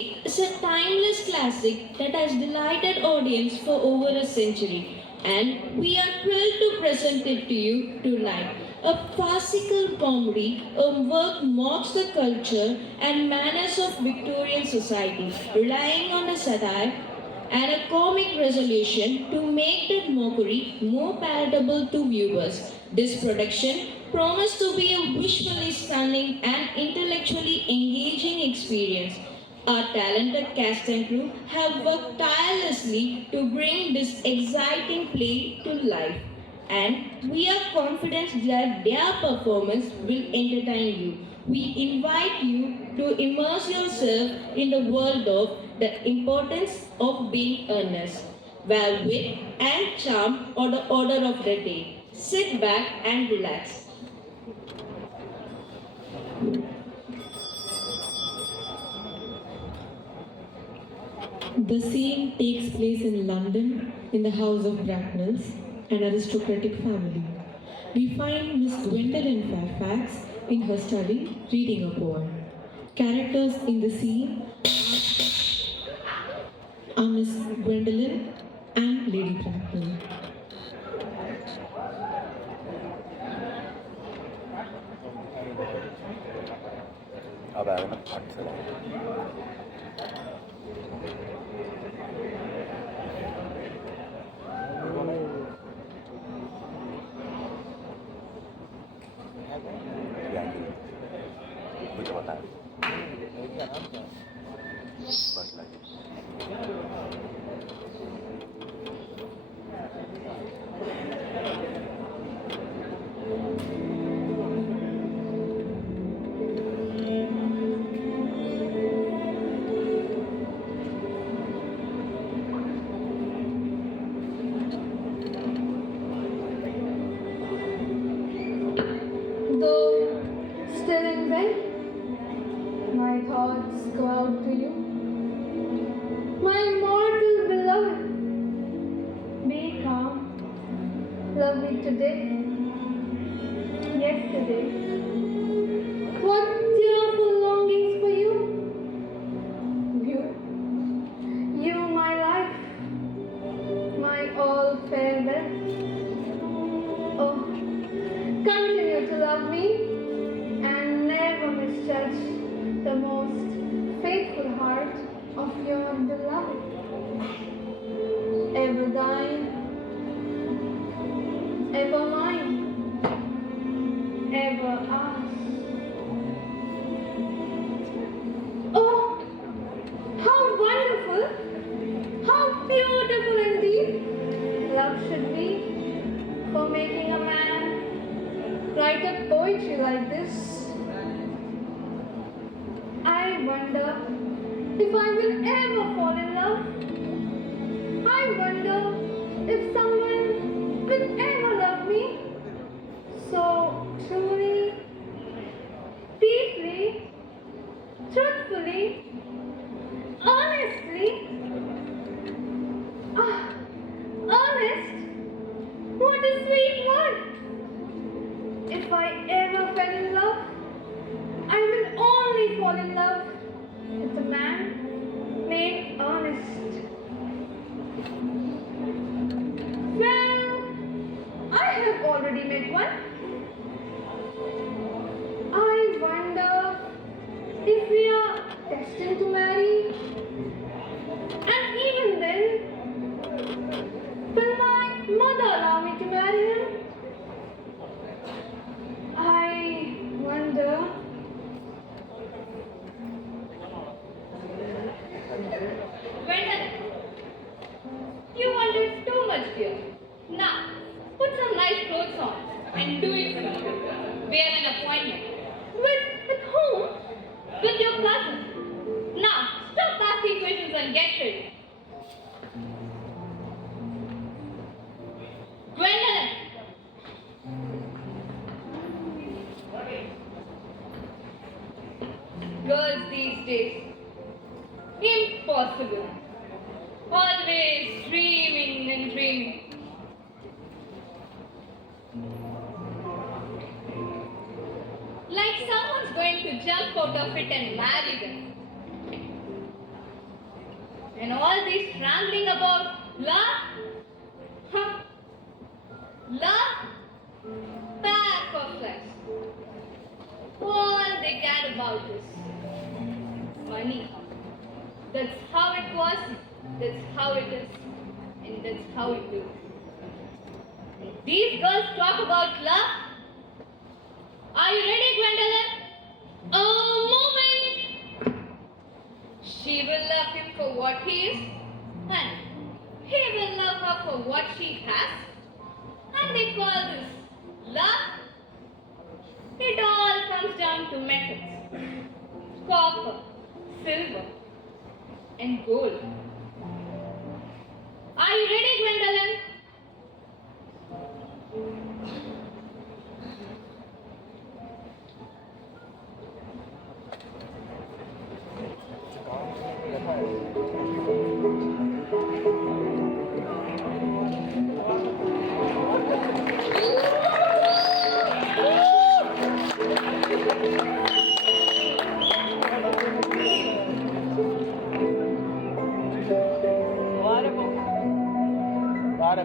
is a timeless classic that has delighted audience for over a century, and we are thrilled to present it to you tonight. A farcical comedy, a work mocks the culture and manners of Victorian society, relying on a satire and a comic resolution to make that mockery more palatable to viewers. This production promised to be a visually stunning and intellectually engaging experience. Our talented cast and crew have worked tirelessly to bring this exciting play to life, and we are confident that their performance will entertain you. We invite you to immerse yourself in the world of the importance of being earnest, where wit and charm are the order of the day. Sit back and relax. The scene takes place in London in the house of Bracknell's, an aristocratic family. We find Miss Gwendolyn Fairfax in her study reading a poem. Characters in the scene are Miss Gwendolyn and Lady Bracknell. अब आएगा ना फट से मुझे पता है बस लगे Though still in bed, my thoughts go out to you. My mortal beloved, be calm. Love me today, yesterday. What tearful longings for you. You, my life, my all farewell. Oh, continue to love me and never misjudge the most faithful heart of your beloved. Ever thine, ever mine, ever ours. Oh, how wonderful, how beautiful indeed love should be for making a man write a poetry like this. I wonder if I will ever fall in love. I wonder if someone will ever love me so truly, deeply, truthfully, honestly. Ah, honest, what a sweet word. If I ever fell in love, I will only fall in love with a man made honest. Well, I have already met one. I wonder if we are destined to marry. And even then, will my mother allow me to marry him? I wonder. Gwendolyn, you wondered too much, dear. Now, put some nice clothes on and do it for me. We have an appointment. With whom? With your cousin. Now, stop asking questions and get ready. Gwendolyn! Girls these days, impossible. Always dreaming and dreaming. Like someone's going to jump out of it and marry them. And all this rambling about love? Huh? Love? Pack of lies. All they care about is money. That's how it was, that's how it is, and that's how it will. And these girls talk about love. Are you ready, Gwendolyn? A moment! She will love him for what he is, and he will love her for what she has. And they call this love. It all comes down to metals. Copper, silver, and gold. Are you ready, Gwendolyn?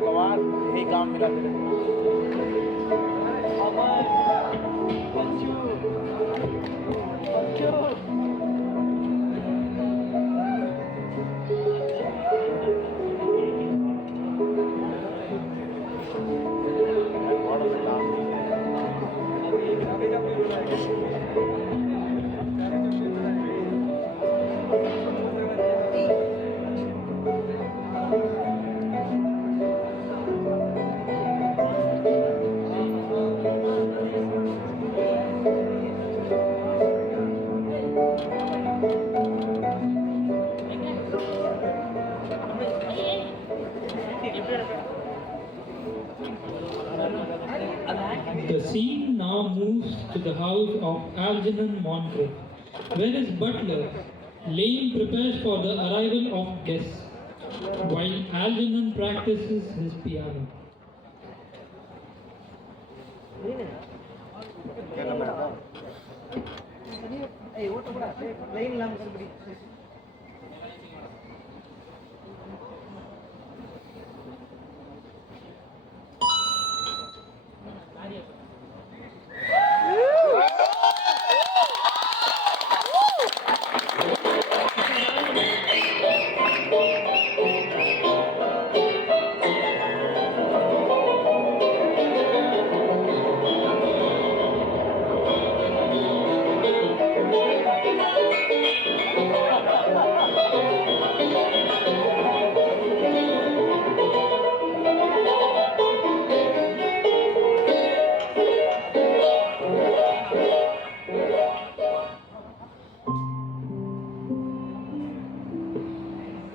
कमाल यही काम मिला तेरे The scene now moves to the house of Algernon Moncrief, where his butler, Lane, prepares for the arrival of guests, while Algernon practices his piano.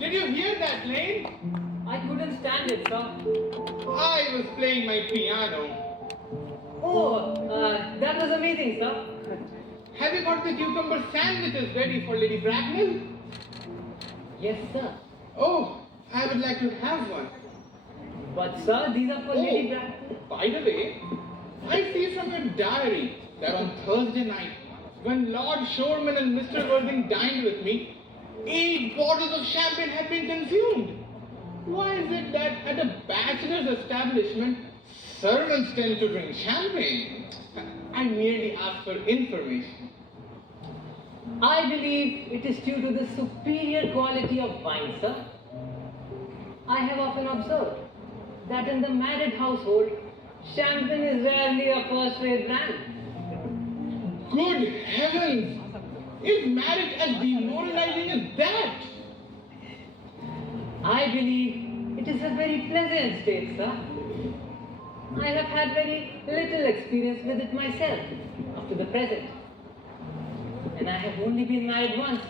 Did you hear that, Lane? I couldn't stand it, sir. I was playing my piano. That was amazing, sir. Have you got the cucumber sandwiches ready for Lady Bracknell? Yes, sir. Oh, I would like to have one. But, sir, these are for Lady Bracknell. By the way, I see from your diary that on Thursday night, when Lord Shoreman and Mr. Worthing dined with me, 8 bottles of champagne had been consumed. Why is it that at a bachelor's establishment, servants tend to drink champagne? I merely ask for information. I believe it is due to the superior quality of wine, sir. I have often observed that in the married household, champagne is rarely a first-rate brand. Good heavens! Is marriage as demoralizing as that? I believe it is a very pleasant state, sir. I have had very little experience with it myself, up to the present. And I have only been married once.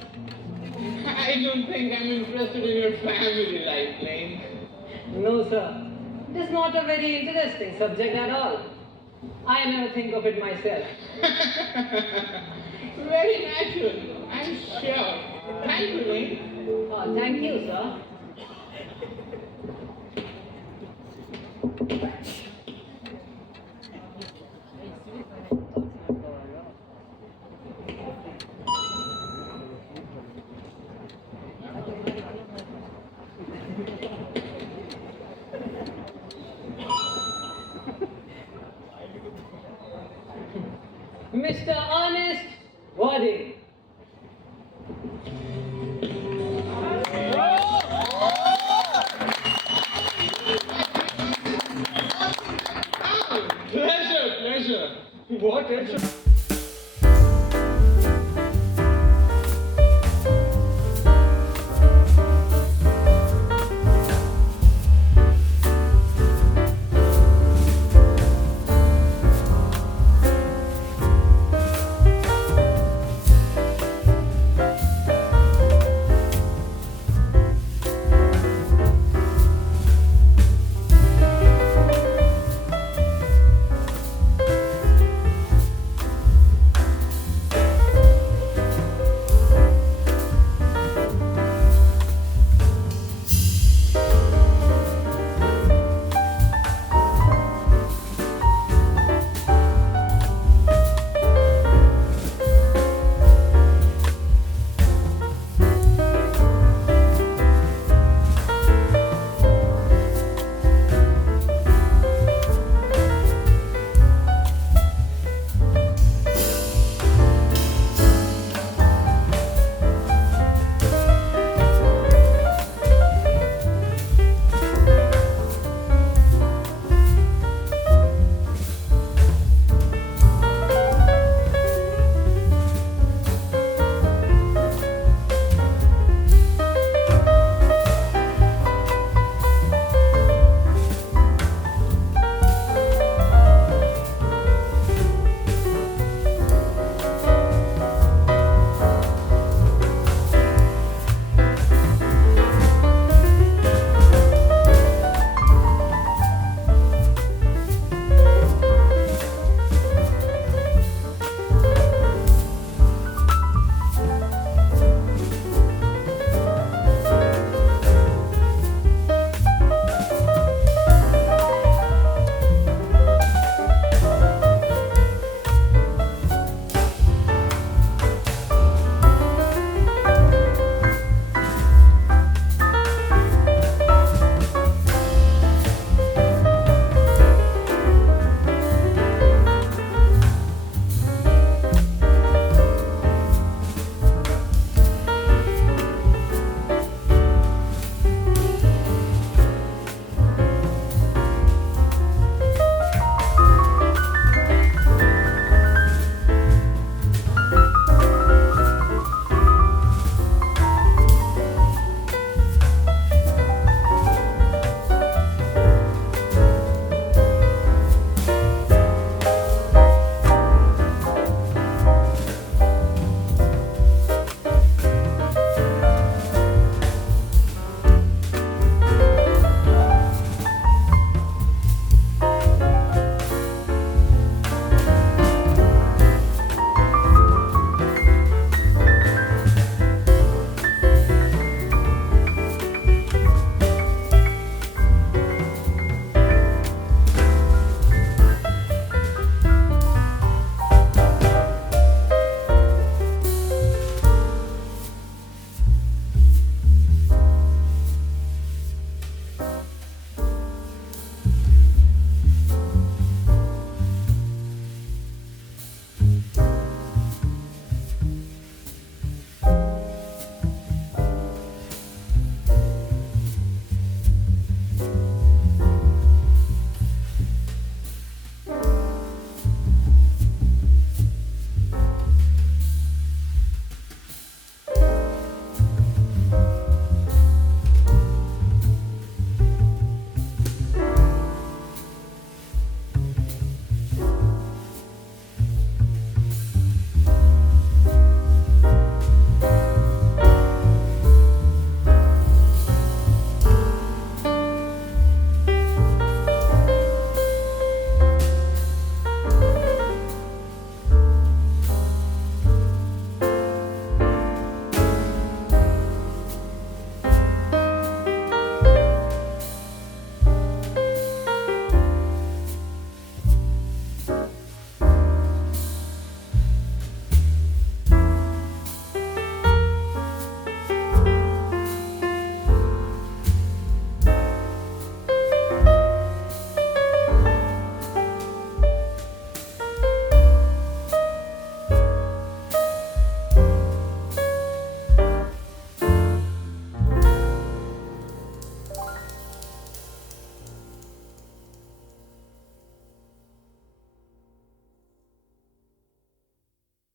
I don't think I'm interested in your family life, Lane. No, sir. It is not a very interesting subject at all. I never think of it myself. Very natural, I'm sure. Thank you, Lane. Oh, thank you, sir.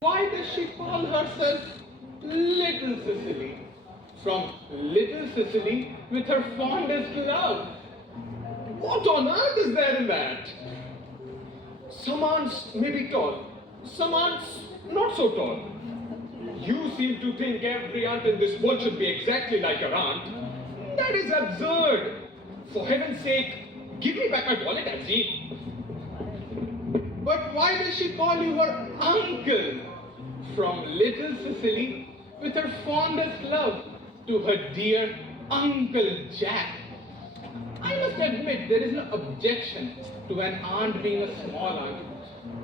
Why does she call herself Little Sicily? From Little Sicily with her fondest love. What on earth is there in that? Some aunts may be tall, some aunts not so tall. You seem to think every aunt in this world should be exactly like your aunt. That is absurd. For heaven's sake, give me back my wallet, Angie. But why does she call you her uncle? From Little Sicily with her fondest love to her dear Uncle Jack. I must admit there is no objection to an aunt being a small aunt.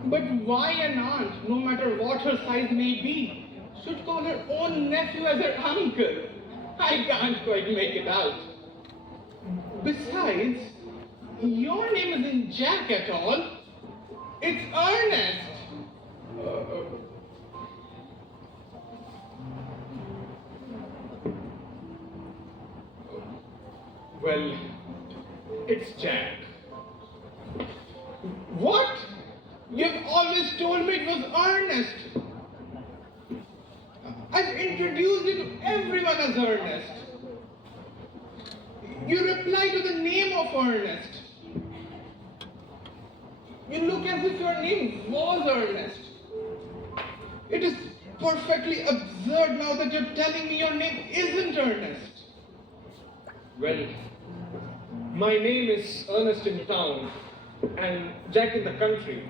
But why an aunt, no matter what her size may be, should call her own nephew as her uncle? I can't quite make it out. Besides, your name isn't Jack at all. It's Ernest. Well, it's Jack. What? You've always told me it was Ernest. I've introduced you to everyone as Ernest. You reply to the name of Ernest. You look as if your name was Ernest. It is perfectly absurd now that you're telling me your name isn't Ernest. Well, my name is Ernest in town and Jack in the country.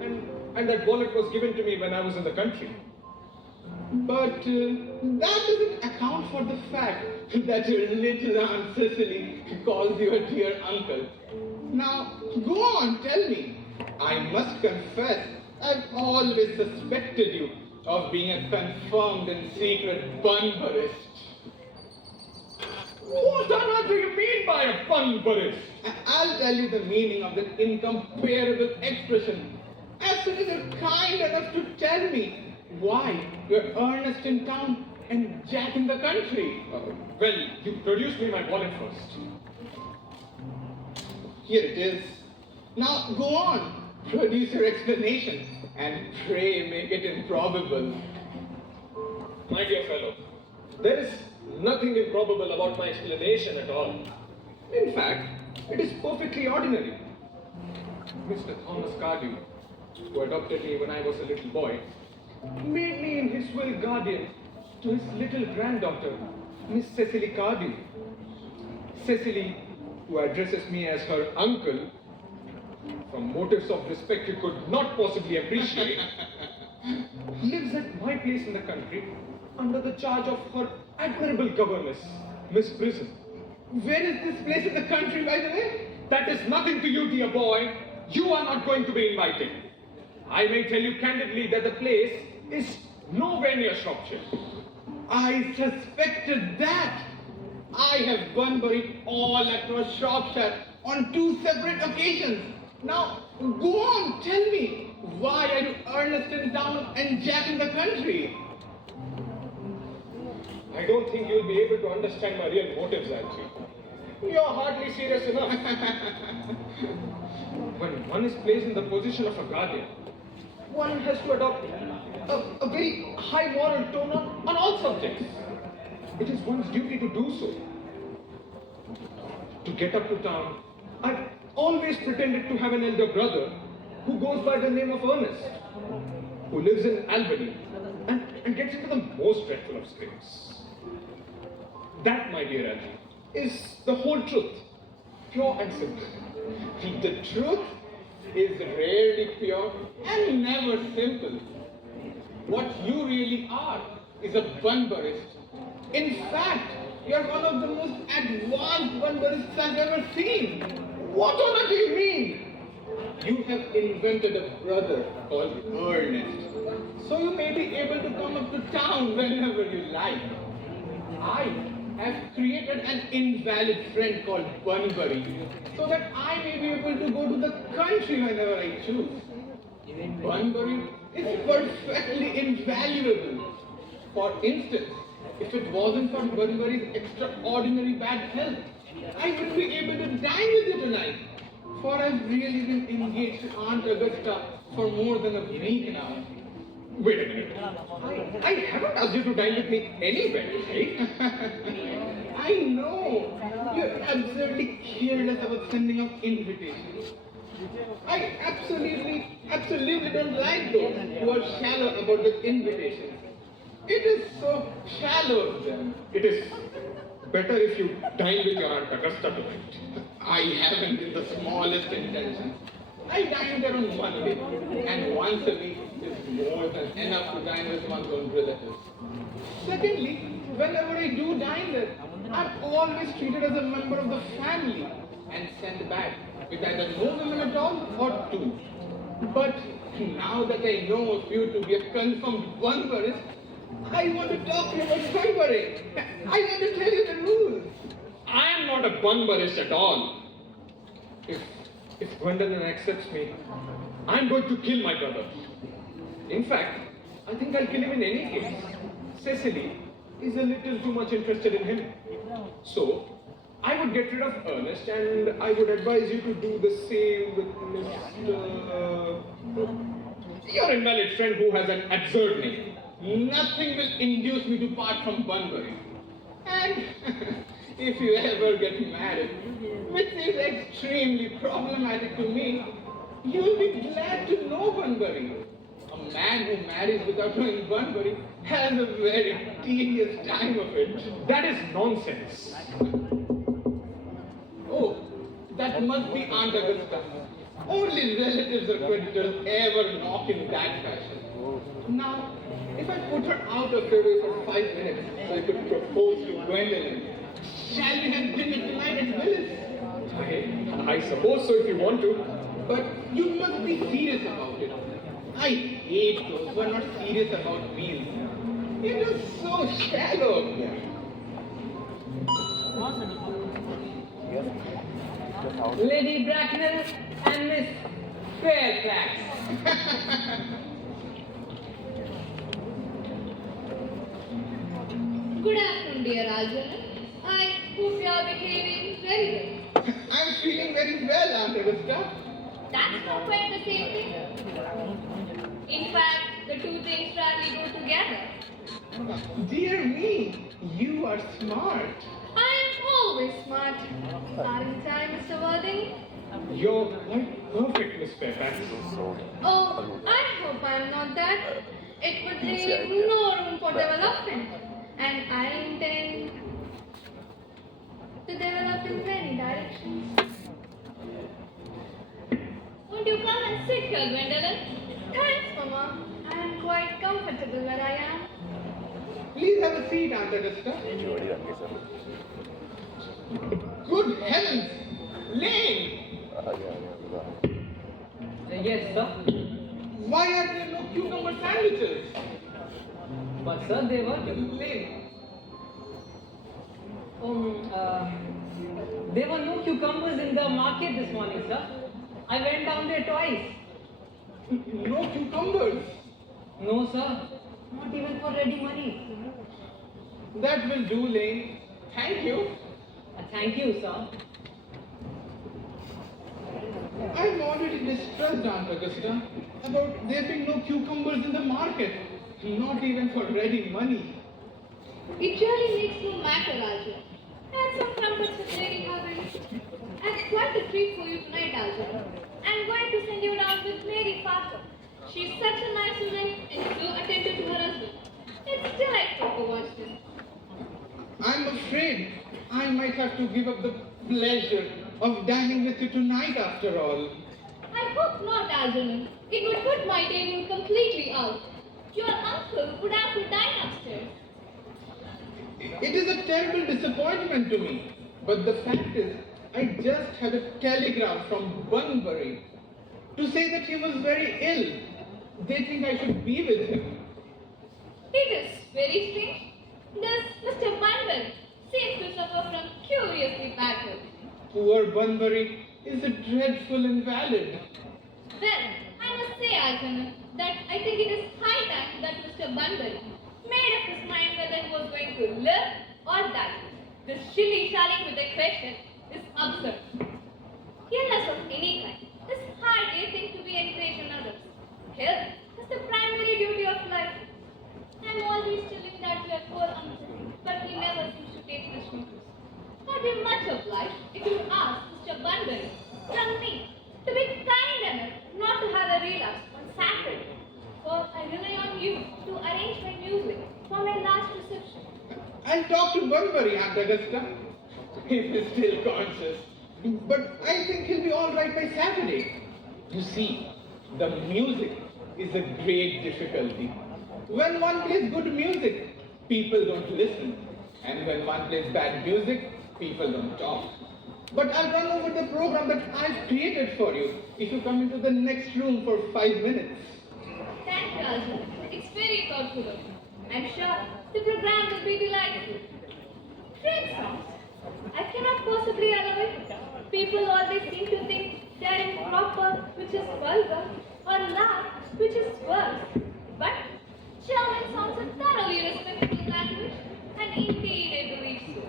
And that wallet was given to me when I was in the country. But that doesn't account for the fact that your little Aunt Cecily calls you a dear uncle. Now, go on, tell me. I must confess, I've always suspected you of being a confirmed and secret Bunburyist. What on earth do you mean by a Bunburyist? I'll tell you the meaning of that incomparable expression as soon as you're kind enough to tell me why you're Ernest in town and Jack in the country. Well, you produce me my wallet first. Here it is. Now go on, produce your explanation, and pray make it improbable. My dear fellow, there is nothing improbable about my explanation at all. In fact, it is perfectly ordinary. Mr. Thomas Cardew, who adopted me when I was a little boy, made me in his will guardian to his little granddaughter, Miss Cecily Cardew. Cecily, who addresses me as her uncle, from motives of respect you could not possibly appreciate, lives at my place in the country under the charge of her admirable governess, Miss Prison. Where is this place in the country, by the way? That is nothing to you, dear boy. You are not going to be invited. I may tell you candidly that the place is nowhere near Shropshire. I suspected that. I have Bunbury all across Shropshire on 2 separate occasions. Now, go on, tell me, why are you Ernest in town and Jack in the country? I don't think you'll be able to understand my real motives, Alfie. You're hardly serious enough. When one is placed in the position of a guardian, one has to adopt a very high moral tone on all subjects. It is one's duty to do so. To get up to town, I've always pretended to have an elder brother who goes by the name of Ernest, who lives in Albany and gets into the most dreadful of scrapes. That, my dear Alfie, is the whole truth, pure and simple. The truth is rarely pure and never simple. What you really are is a Bunburyist. In fact, you're one of the most advanced Bunburyists I've ever seen. What on earth do you mean? You have invented a brother called Ernest, so you may be able to come up to town whenever you like. I have created an invalid friend called Bunbury, so that I may be able to go to the country whenever I choose. Bunbury is perfectly invaluable. For instance, if it wasn't for Bunbury's extraordinary bad health, I wouldn't be able to dine with you tonight, for I've really been engaged to Aunt Augusta for more than a week now. Wait a minute. I haven't asked you to dine with me anywhere, right? I know. You're absurdly careless about sending out invitations. I absolutely don't like those who are shallow about the invitations. It is so shallow of them. It is better if you dine with your Aunt Augusta tonight. I haven't in the smallest intention. I dine there on one day, and once a week is more than enough to dine with one's own relatives. Secondly, whenever I do dine there, I'm always treated as a member of the family and sent back with either no women at all or two. But now that I know of you to be a confirmed Bunburyist, I want to talk to you about Bunbury. I want to tell you the rules. I am not a Bunburyist at all. If Gwendolyn accepts me, I'm going to kill my brother. In fact, I think I'll kill him in any case. Cecily is a little too much interested in him. So, I would get rid of Ernest, and I would advise you to do the same with Mr. Your invalid friend who has an absurd name. Nothing will induce me to part from Bunbury. And if you ever get married, which is extremely problematic to me, you'll be glad to know Bunbury. A man who marries without knowing Bunbury has a very tedious time of it. That is nonsense. Oh, that must be Aunt Augusta. Only relatives or creditors ever knock in that fashion. Now, if I put her out of her way for 5 minutes so I could propose to Gwendolyn, shall we have dinner tonight at Willis? I suppose so if you want to. But you must be serious about it. I hate those who are not serious about meals. It is so shallow of them. Lady Bracknell and Miss Fairfax. Good afternoon, dear Algernon. I hope you are behaving very well. I'm feeling very well, Aunt Augusta. That's not quite the same thing. In fact, the two things rarely go together. Dear me, you are smart. I am always smart. Aren't I, Mr. Worthing? You're quite perfect, Miss Fairfax. Oh, I hope I am not that. It would leave no room for development. And I intend to develop in many directions. Won't you come and sit here, Gwendolyn? Thanks, Mama. I am quite comfortable where I am. Please have a seat, Aunt Augusta. Good heavens! Lane! Yes, sir. Why are there no cucumber sandwiches? But sir, they were. Lane. There were no cucumbers in the market this morning, sir. I went down there twice. No cucumbers? No, sir. Not even for ready money. That will do, Lane. Thank you. Thank you, sir. I'm already distressed, Aunt Augusta, about there being no cucumbers in the market. Not even for ready money. It really makes no matter, Algernon. And some crumpets with Lady Harvey. I've quite a treat for you tonight, Algernon. I'm going to send you down with Mary Parker. She's such a nice woman and so attentive to her husband. It's delightful to watch them. I'm afraid I might have to give up the pleasure of dining with you tonight after all. I hope not, Algernon. It would put my table completely out. Your uncle would have to dine upstairs. It is a terrible disappointment to me. But the fact is, I just had a telegram from Bunbury to say that he was very ill. They think I should be with him. It is very strange. This Mr. Bunbury seems to suffer from curiously bad health. Poor Bunbury is a dreadful invalid. Well, I must say, Algernon, that I think it is high time that Mr. Bunbury made up his mind whether he was going to live or die. This shilly-shallying with the question is absurd. Illness of any kind is hardly a thing to be encouraged in others. Health is It's the primary duty of life. I'm always telling that to your poor uncle, but he never seems to take much notice. I'd be much obliged if you ask Mr. Bunbury, young me, to be kind enough not to have a relapse on Saturday. For I rely on you to arrange my music for my last reception. I'll talk to Bunbury, Aunt Augusta, if he's still conscious. But I think he'll be all right by Saturday. You see, the music is a great difficulty. When one plays good music, people don't listen. And when one plays bad music, people don't talk. But I'll run over the program that I've created for you if you come into the next room for 5 minutes. Thank you, Arjun. It's very thoughtful of you. I'm sure the program will be delightful. French songs. I cannot possibly allow it. People always seem to think they are improper, which is vulgar, or laugh, which is worse. But German songs are thoroughly respectable language, and indeed I believe so.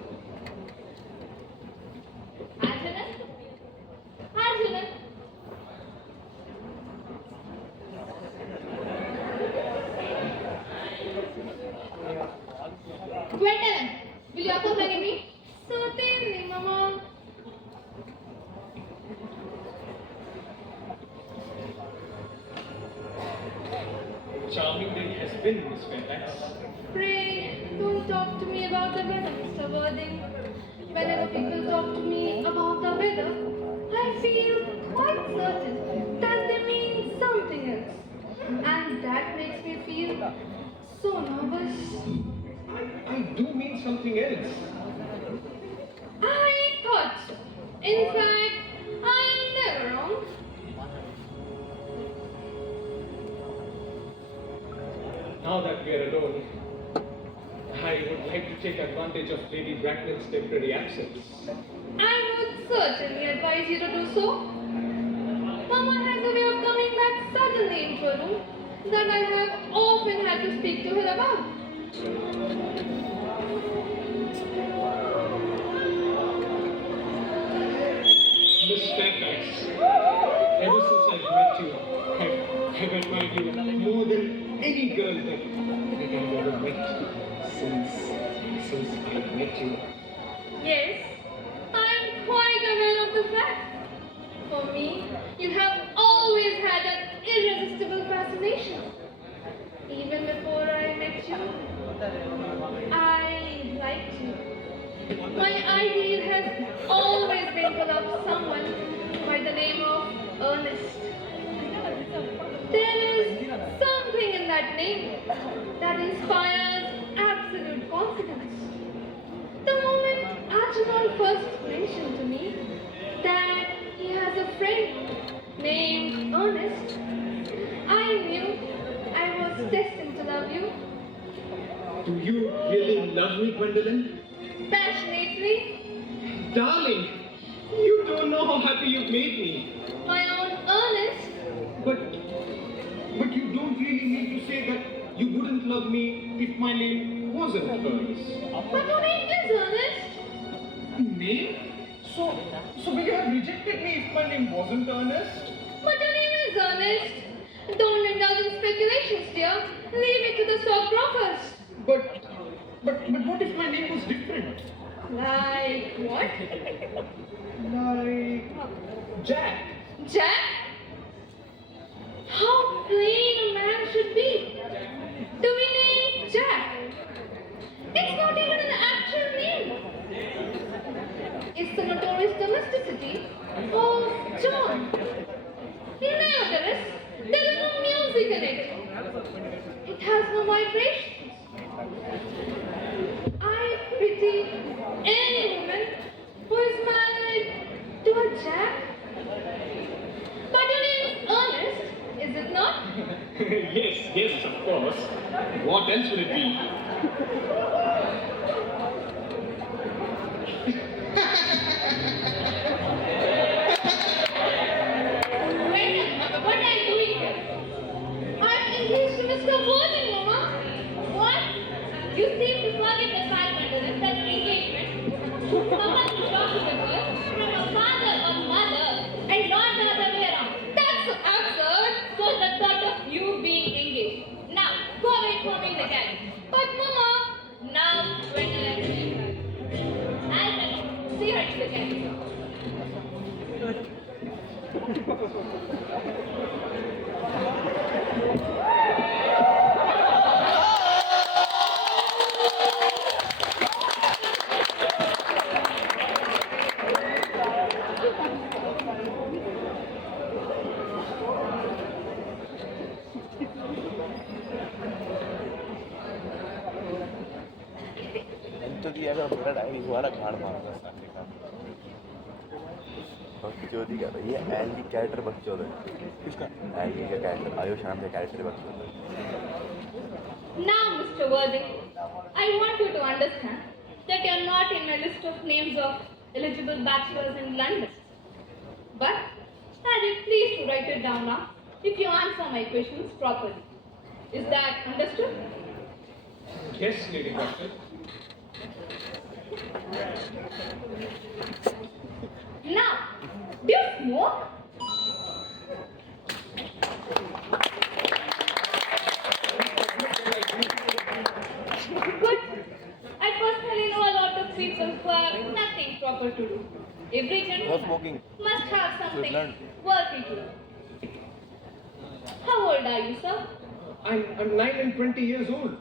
Arjuna? Arjuna? Gwendolyn, will you accompany me? Certainly, Mama. Charming day has been, Miss Fairfax. Pray, don't talk to me about the weather, Mr. Worthing. Whenever people talk to me about the weather, I feel quite certain that they mean something else. And that makes me feel so nervous. I do mean something else. I thought so. In fact, I'm never wrong. Now that we are alone, I would like to take advantage of Lady Bracknell's temporary absence. I would certainly advise you to do so. Mama has a way of coming back suddenly into a room that I have often had to speak to her about. Miss Fairfax, ever since I've met you, I've admired you more than any girl that I've ever met. Since I've met you. Yes, I'm quite aware of the fact. For me, you have always had an irresistible fascination. Even before I met you, I liked you. My ideal has always been to love someone by the name of Ernest. There is something in that name that inspires absolute confidence. The moment Archibald first mentioned to me that he has a friend named Ernest, I knew I was destined to love you. Do you really love me, Gwendolyn? Passionately, Darling, you don't know how happy you've made me. my own Ernest. But you don't really mean to say that you wouldn't love me if my name wasn't Ernest. But your name is Ernest. Name? So will you have rejected me if my name wasn't Ernest? But your name is Ernest. Don't indulge in speculations, dear. Leave it to the stockbrokers. But what if my name was different? Like what? Like Jack. Jack? How plain a man should be. To be named Jack. It's not even an actual name. It's the notorious domesticity of John. Nevertheless, there is no music in it. It has no vibrations. I pity any woman who is married to a Jack. But your name is Ernest, is it not? Yes, of course. What else would it be? What are you doing here? I'm engaged to Mr. Worthing, Mama. What? You seem to forget the fact that there is such engagement. Someone to talk to the girl from a father or mother and not the other way around. That's absurd. So the thought of you being engaged back to the canteen. तो दिया अगर मेरा diary हुआ ना गाड़ मारूंगा सामने का बकचोदी का ये एल की कैरेक्टर बकचोद है किसका एल का कैरेक्टर आयुषान का कैरेक्टर बकचोद है Now, Mr. Worthing, I want you to understand that you are not in my list of names of eligible bachelors in London. But I'll be pleased to write it down now if you answer my questions properly. Is that understood? Yes, Lady Doctor. Now, do you smoke? Good. I personally know a lot of people who have nothing proper to do. Every No gentleman smoking. must have something learn. worthy to do. How old are you, sir? I'm 9 and 20 years old.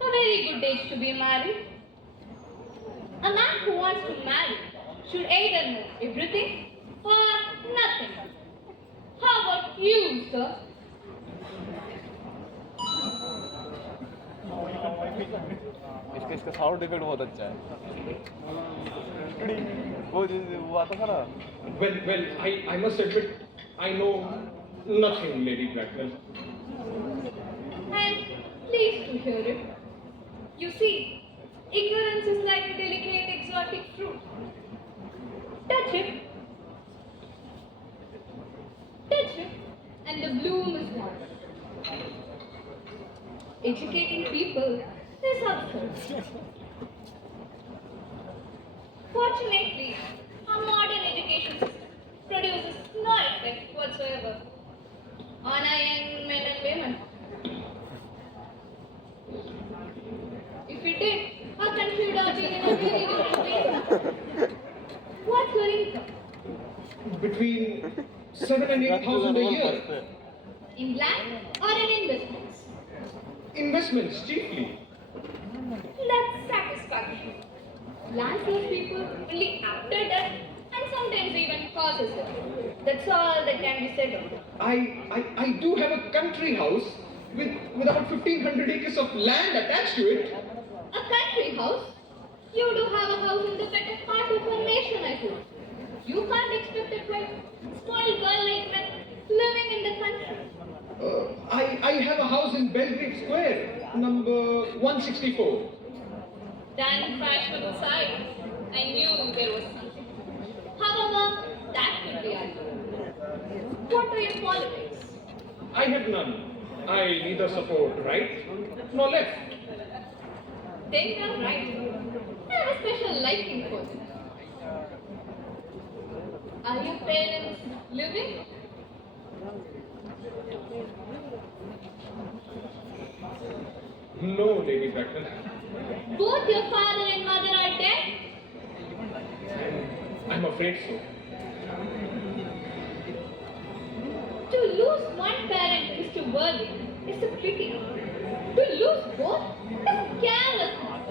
A very good age to be married. A man who wants to marry should either know everything or nothing. How about you, sir? इसका sound effect बहुत अच्छा है वो वो आता था ना Well, I must admit, I know nothing, Lady Blackwell. I'm pleased to hear it. You see, ignorance is like a delicate exotic fruit. Touch it. Touch it, and the bloom is gone. Educating people is absurd. Fortunately, our modern education system produces no effect whatsoever on our young men and women. If it did, our country would have been in a very different place. What's your income? Between 7 and 8,000 a year. In land or in investments? Investments, chiefly. That's satisfactory. Land serves people only after death and sometimes even causes it. That's all that can be said of it. I do have a country house with about 1,500 acres of land attached to it. A country house? You do have a house in the better part of our nation, I hope. You can't expect a quite spoiled girl like that living in the country. I have a house in Belgrave Square, number 164. Dan flashed to the side. I knew there was something. However, that could be argued. What are your politics? I have none. I neither support right nor left. Then you're right. I have a special liking for them. Are your parents living? No, Lady Blackwell. Both your father and mother are dead? I'm afraid so. To lose one parent, Mr. Worthing, is a pity. To lose both is carelessness.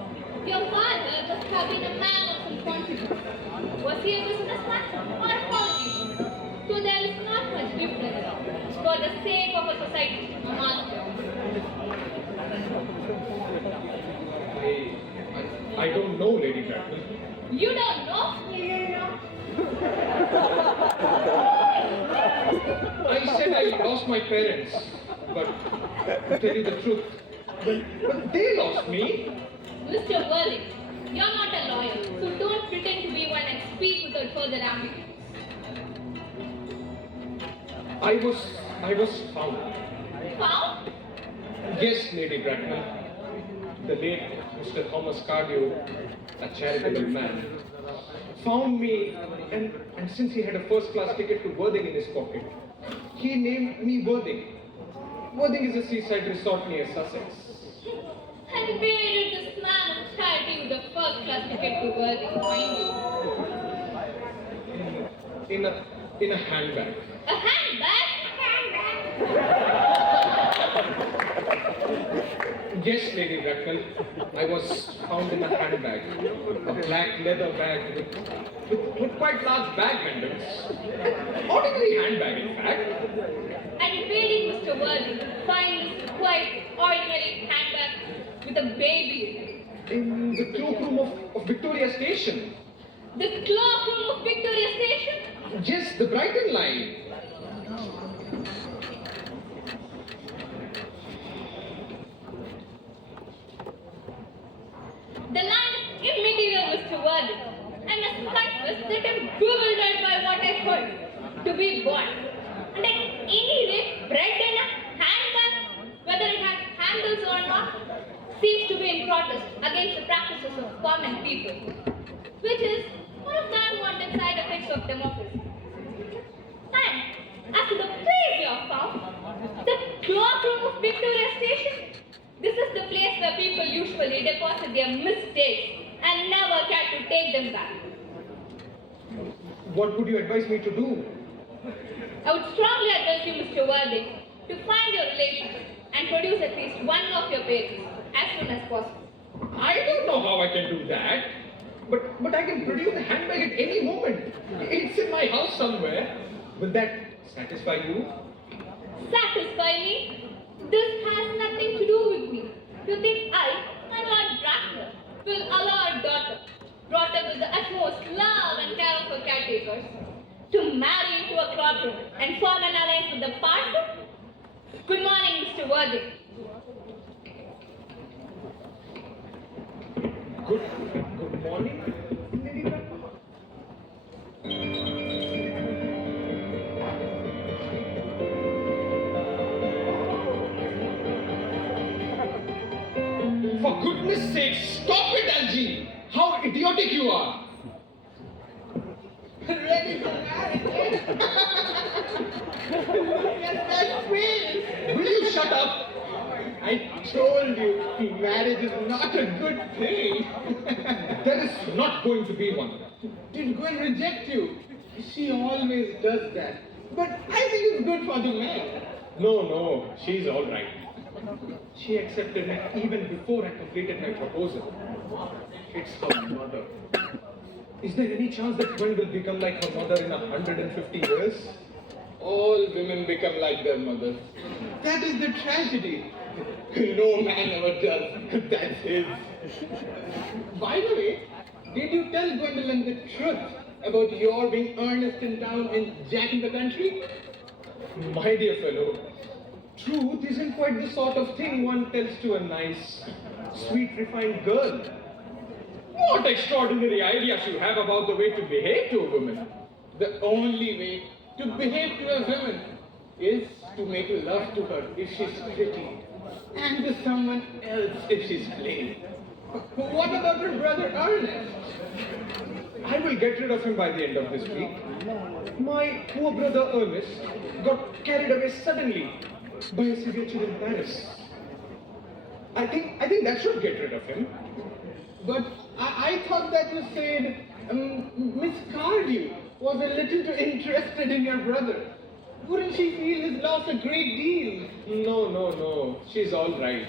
Your father must have been a man of some consequence. Was he a businessman or a politician? So there is not much difference. For the sake of a society, a master. I don't know, Lady Blackwell. You don't know? I said I lost my parents, but to tell you the truth, but they lost me. Mr. Worthing, you're not a lawyer, so don't pretend to be one and speak without further ambiguity. I was found. Found? Yes, Lady Blackwell. The late Mr. Thomas Cardew, a charitable man, found me, and since he had a first-class ticket to Worthing in his pocket, he named me Worthing. Worthing is a seaside resort near Sussex. And where did this man of charity with a first-class ticket to Worthing find you? in a handbag. A handbag? Yes, Lady Bracknell, I was found in a handbag, a black leather bag with quite large bag handles. Ordinary handbag, in fact. And you made Mr. Worthy find this quite ordinary handbag with a baby In the cloakroom of Victoria Station. The cloakroom of Victoria Station? Yes, the Brighton line. The line is immaterial, Mr. Worthy. I must confess that I'm bewildered by what I heard. To be born. And at any rate, bread in a handbag, whether it has handles or not, seems to be in protest against the practices of common people, which is one of the unwanted side effects of democracy. And as to the place you have found, the cloakroom of Victoria Station, this is the place where people usually deposit their mistakes and never care to take them back. What would you advise me to do? I would strongly advise you, Mr. Worthing, to find your relations and produce at least one of your parents as soon as possible. I don't know how I can do that. But I can produce the handbag at any moment. It's in my house somewhere. Will that satisfy you? Satisfy me? This has nothing to do with me. You think I, my Lord Bracknell, will allow our daughter, brought up with the utmost love and care of her caretakers, to marry into a cloakroom and form an alliance with the parson? Good morning, Mr. Worthing. Good morning, Lady Bracknell. For goodness sake, stop it, Algie! How idiotic you are! Ready for marriage? Look at that face! Will you shut up? I told you, marriage is not a good thing. There is not going to be one. Did Gwen reject you? She always does that. But I think it's good for the man. No, she's all right. She accepted me even before I completed my proposal. It's her mother. Is there any chance that Gwen will become like her mother in 150 years? All women become like their mothers. That is the tragedy. No man ever does. That's his. By the way, did you tell Gwendolyn the truth about your being Ernest in town and Jack in the country? My dear fellow, truth isn't quite the sort of thing one tells to a nice, sweet, refined girl. What extraordinary ideas you have about the way to behave to a woman. The only way to behave to a woman is to make love to her if she's pretty, and to someone else if she's plain. What about her brother Ernest? I will get rid of him by the end of this week. My poor brother Ernest got carried away suddenly by a severe chill in Paris. I think that should get rid of him. But I thought that you said Miss Cardew was a little too interested in your brother. Wouldn't she feel his loss a great deal? No. She's all right.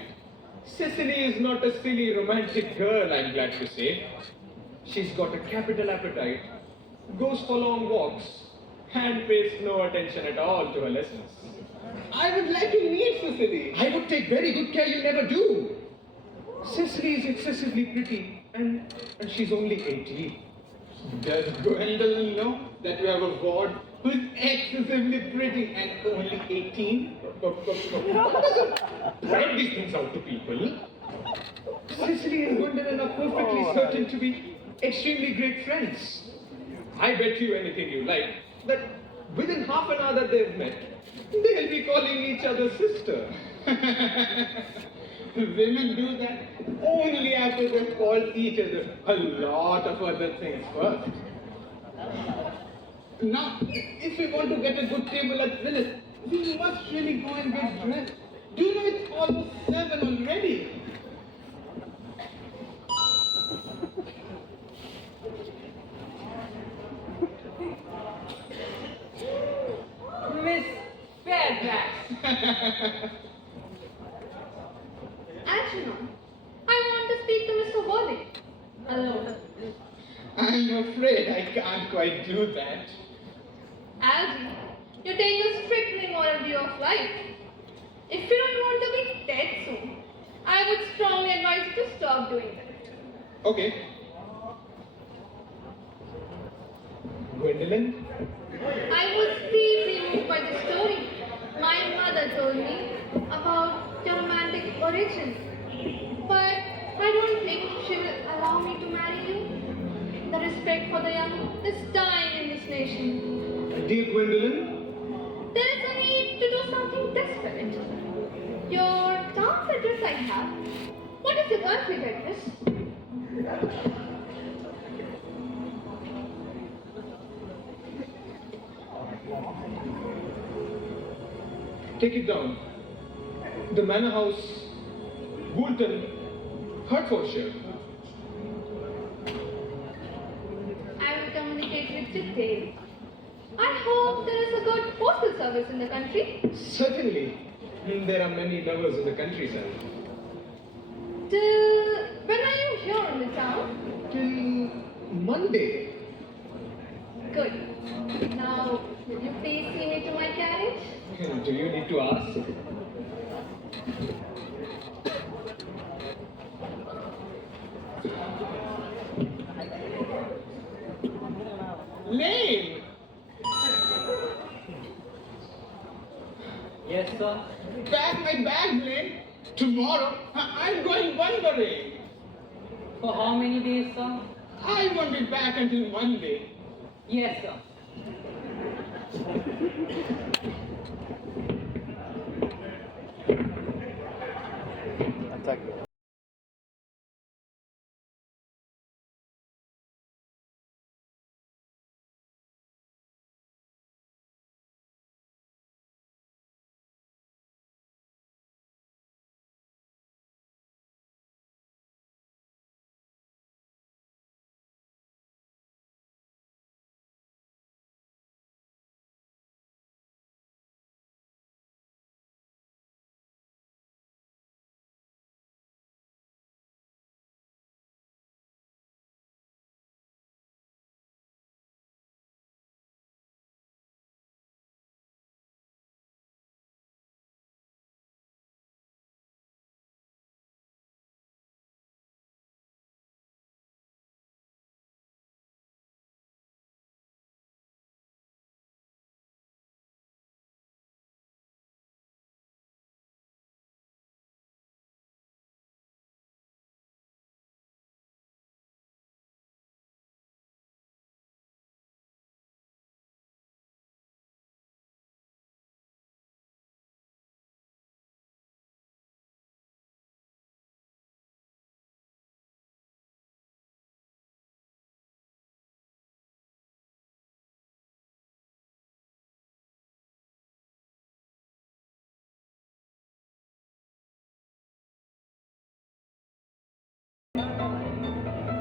Cecily is not a silly romantic girl, I'm glad to say. She's got a capital appetite, goes for long walks, and pays no attention at all to her lessons. I would like to meet Cecily. I would take very good care you never do. Cecily is excessively pretty, and she's only 18. Does Gwendolyn know that you have a ward who's excessively pretty and only 18? Write these things out to people. Cecily and Gwendolyn are perfectly certain to be extremely great friends. I bet you anything you like that within half an hour that they've met, they'll be calling each other sister. Women do that only after they've called each other a lot of other things first. Now, if we want to get a good table at Phyllis, we must really go and get dressed. Do you know it's almost 7 already? Algernon, I want to speak to Mr. Worthing. Alone. I'm afraid I can't quite do that. Algie, you're taking a strictly moral view of life. If you don't want to be dead soon, I would strongly advise you to stop doing that. Okay. Gwendolyn? I was deeply moved by the story my mother told me about your romantic origins. But I don't think she will allow me to marry you. The respect for the young is dying in this nation. Dear Gwendolyn? There is a need to do something desperate. Your town's address I have. What is your country's address? Take it down. The Manor House, Woolton, Hertfordshire. I will communicate with you today. I hope there is a good postal service in the country. Certainly. There are many lovers in the countryside. Till when are you here in the town? Till Monday. Good. Now, will you please see me to my carriage? Do you need to ask? Lane! Yes, sir. Pack my bag, Lane. Tomorrow, I'm going wandering. For how many days, sir? I won't be back until Monday. Yes, sir.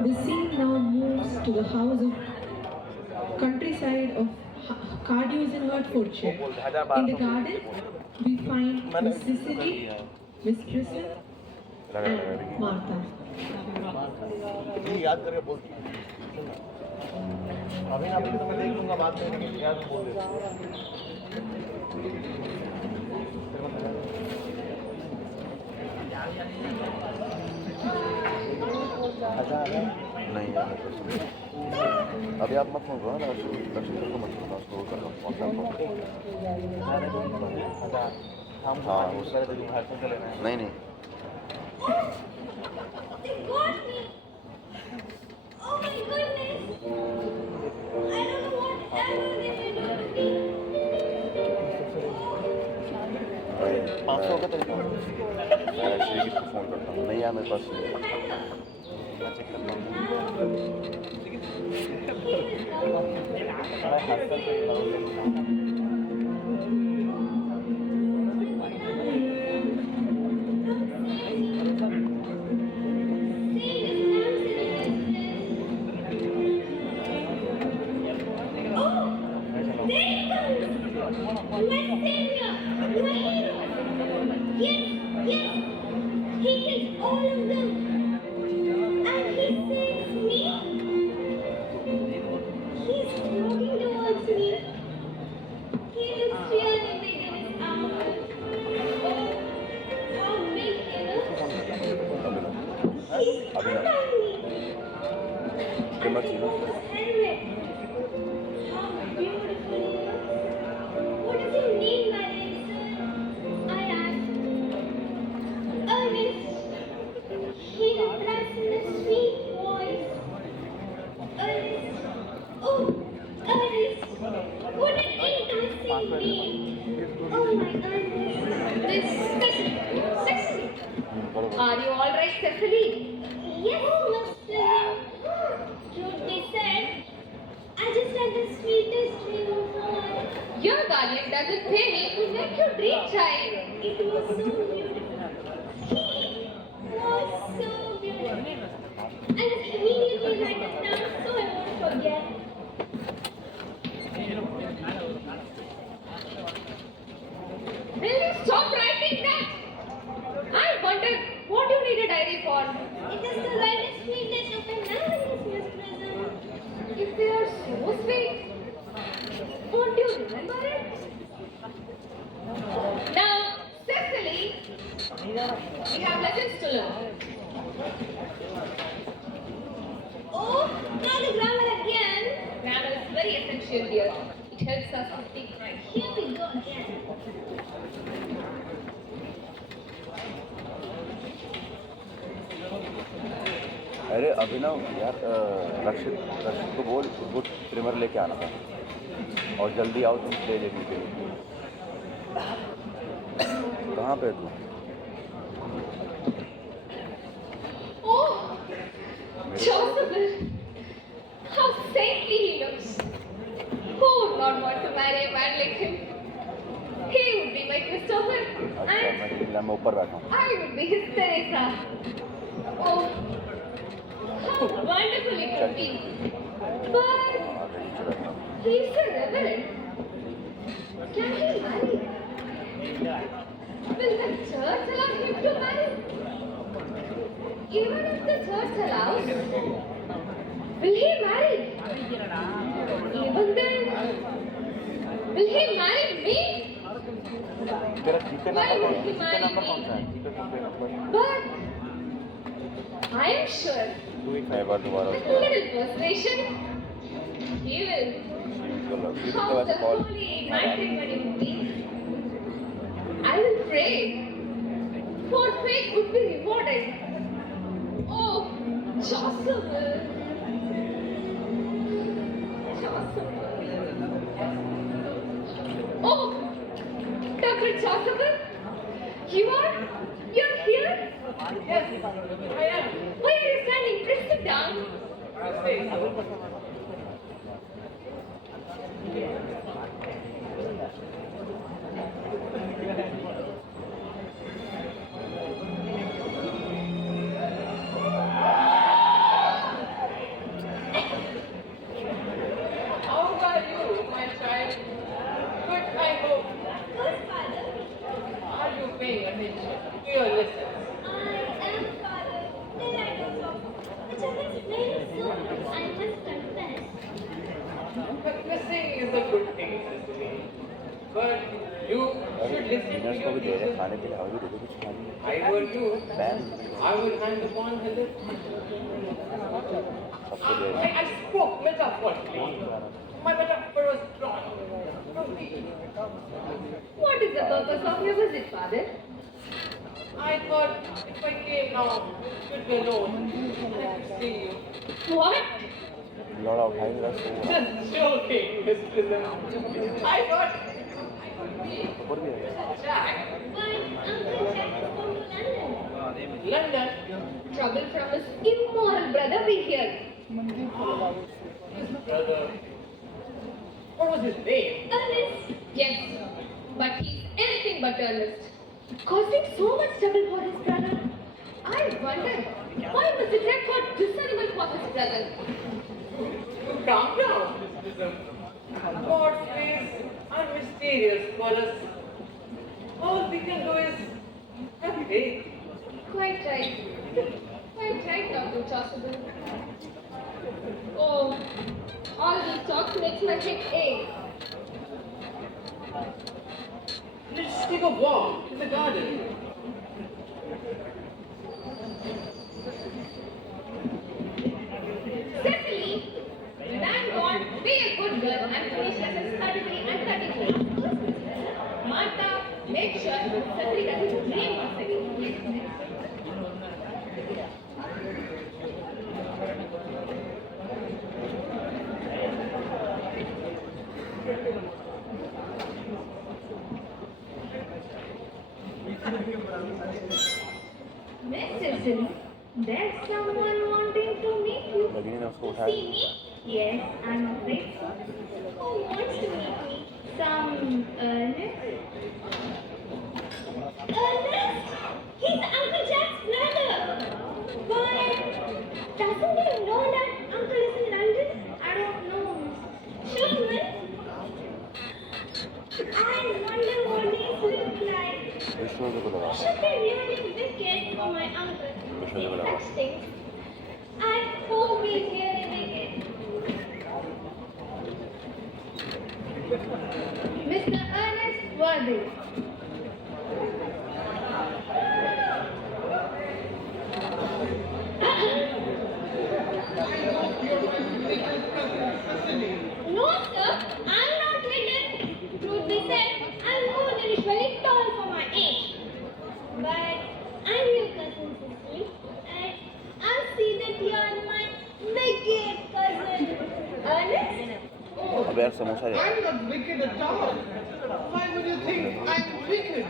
The scene now moves to the house of countryside of Cardew's in Hertfordshire. In the garden, we find Miss Cicely, Miss Tristan, and Martha. याद करके बोल अभी ना तो मैं देख लूंगा बात करने के याद बोल नहीं यार अभी आप मत फोन करो ना लक्ष्मी को मत फोन उसको कर हाँ उसका नहीं नहीं They got me! Oh my goodness! I don't know whatever they will do to me. 500 का तरीका मैं श्री को फोन करता हूँ नहीं यार मेरे पास मैं चेक करता हूँ My savior! My hero! helmet. How beautiful he is. What does he mean by it, sir? I asked. Ernest. He replies in a sweet voice. Ernest. Oh, Ernest. What an enticing name. Oh my Ernest. Miss Cecily. Are you all right, Cecily? Yes, Mr. Truth be said, I just had the sweetest dream of all. Your guardian doesn't pay me to make you dream, child. It was so beautiful. He was so beautiful. I just immediately write it down so I won't forget. Will you stop writing that? I wonder what you need a diary for. It is the very sweetest of my memories, Miss Prism. If they are so sweet, won't you remember it? Now, Cecily, we have lessons to learn. Oh, now the grammar again. Grammar is very essential here. It helps us to speak right. Here we go again. अरे अभिनव यार रक्षित को बोल वो trimmer लेके आना था और जल्दी आओ तुम ले लेने के लिए। कहाँ पे तू? Oh, Joseph, how saintly he looks. Who would not want to marry a man like him? He would be my Christopher, अच्छा and मैं ऊपर बैठा हूँ। I would be his Teresa. Oh, how wonderful it would be. But he's a reverend. Can he marry? Will the church allow him to marry? Even if the church allows, will he marry? Even then, will he marry me? तेरा जीपे Why number would he marry कौन सा me? है? जीपे number But I am sure मैं एक बार दोबारा with a little persuasion, he will. How तो the वैसे call holy matrimony would be. I will pray, for faith would be rewarded. Oh, Joseph. Joseph. Oh, Dr. Joseph, you're here? Yes, I am. Why are you standing? Please sit down. How are you, my child? Good, I hope. Good, Father. Are you paying attention to your lessons? I am Father. Then I don't know. Which have explained so much, I must confess. But listening is a good thing, Cecily. But you should listen to dinners को your भी दे रहे teacher. खाने के लिए और भी दे दो कुछ खाने के I were you, ban I will hand upon her lips. सबको दे रहे I spoke metaphorically. My metaphor was strong. What is the purpose of your visit, Father? I thought if I came now, you'd be alone. I could see you. What? लौड़ा उठाएगा सो Just joking, Miss Prism. I thought I could be ऊपर भी है Jack. But Uncle Jack is going to London. London. Trouble from his immoral brother, we hear. His brother. What was his name? Ernest. Yes, but he's anything but Ernest. Causing so much trouble for his brother. I wonder, why must it take for discernible for his brother? Calm down, Miss Prism. God's ways are mysterious for us. All we can do is have faith. Quite right. Quite right, Dr. Chasubu. Oh, all these talks makes my head ache. Let's take a walk in the garden. Cecily, and finish lessons 33 and 33. Martha, make sure Satri doesn't dream once again. Miss Cecily, there's someone wanting to meet you. लगनी ने उसको To उठाया see me? Yes, I'm afraid so. Who wants to meet me? Some Ernest? Ernest? He's Uncle Jack's brother. But doesn't he know that Uncle is in London? I don't know. Sherman? I wonder what these look like. विश्व को लगा Should be really wicked for my uncle. विश्व को लगा Such things. I hope he's really wicked. Mr. Ernest Worthy. No, sir, I'm not little. Truth be said, I'm more than usually tall for my age. But I'm your cousin, Cecily, and I see that you are my wicked cousin. Ernest? अब यार समोसा ले I'm not wicked at all. Why would you think I'm wicked?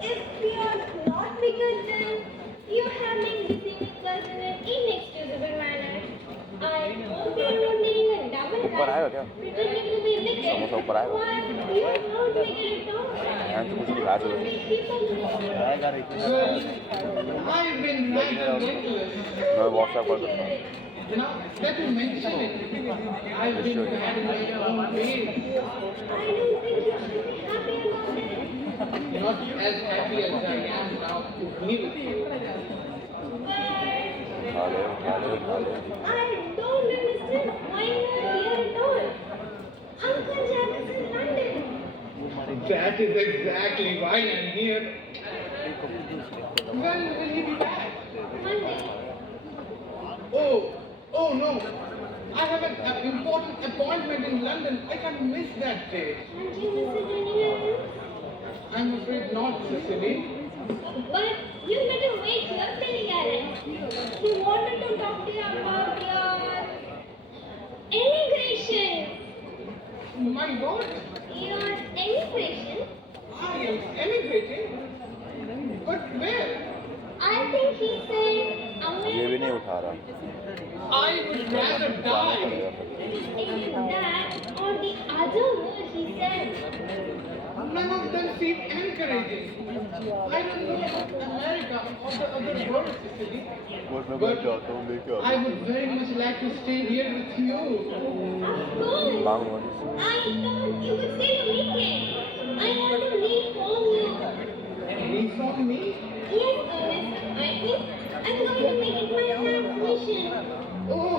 If you're not wicked, then you have been deceiving us in an inexcusable manner. I hope you're not leading a double ऊपर आएगा क्या pretending to be wicked. Samosa ऊपर आएगा While you're not wicked at all. यहाँ तो कुछ नहीं खा चलो आएगा रे I've been right and reckless. मैं व्हाट्सएप कर दूँगा Now that you mention it, I've been bad in my own ways. I don't think you should be happy about it. Not as happy as I am now to be with you. But खा ले खा ले खा ले I don't understand why you're here at all. Uncle Jack is in London. That is exactly why I'm here. When will he be back? Monday. Oh no. I have an important appointment in London. I can't miss that day. Can't you visit any other? I'm afraid not, Cecily. But you better wait here till he arrives. He wanted to talk to you about your immigration. My what? Your immigration? I am emigrating? But where? I think he said ये भी नहीं America. उठा रहा I would rather die. Either that or the other word he said. None of them seem encouraging. I don't know about America or the other world, Cecily. But I would very much like to stay here with you. Of course. मांग लो I thought you would stay the weekend. I want to reform you. Reform me? Yes, Ernest. I think I'm going to make it my last mission. Oh,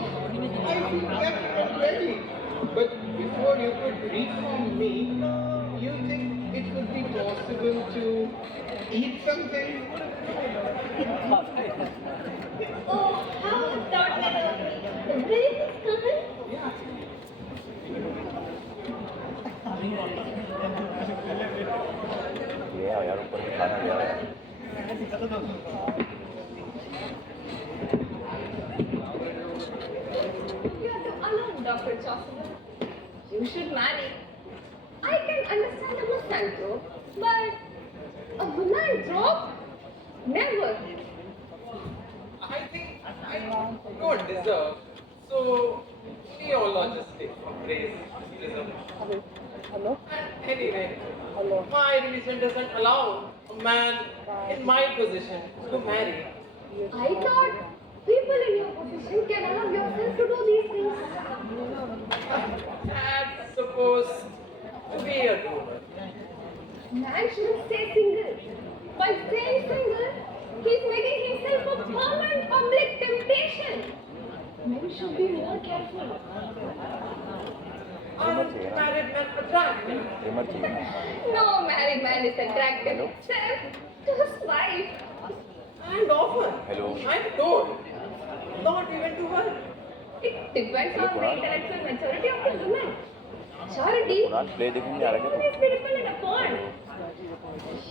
I feel better already. But before you could reform me, you think it would be possible to eat something? Oh, how thoughtful of me. The break is coming. ले आओ यार ऊपर से खाना ले आओ यार You are too alone, Dr. Chaucer. You should marry. I can understand a misanthrope, but a misanthrope? Never. I think I don't deserve. So we all are just take for praise. Deserve. And anyway, my religion doesn't allow a man in my position to marry. I thought people in your position can allow yourself to do these things. That's supposed to be a rumor. Man shouldn't stay single. By staying single, he's making himself a permanent public temptation. Men should be more careful. Aren't married men attractive? Trimmer चाहिए ना No married man is attractive except to his wife. And often, Hello. I'm told, not even to her. It depends on the intellectual maturity of the woman. Charity? Kunal play देखने नहीं आ रहा क्या It's beautiful in a pond.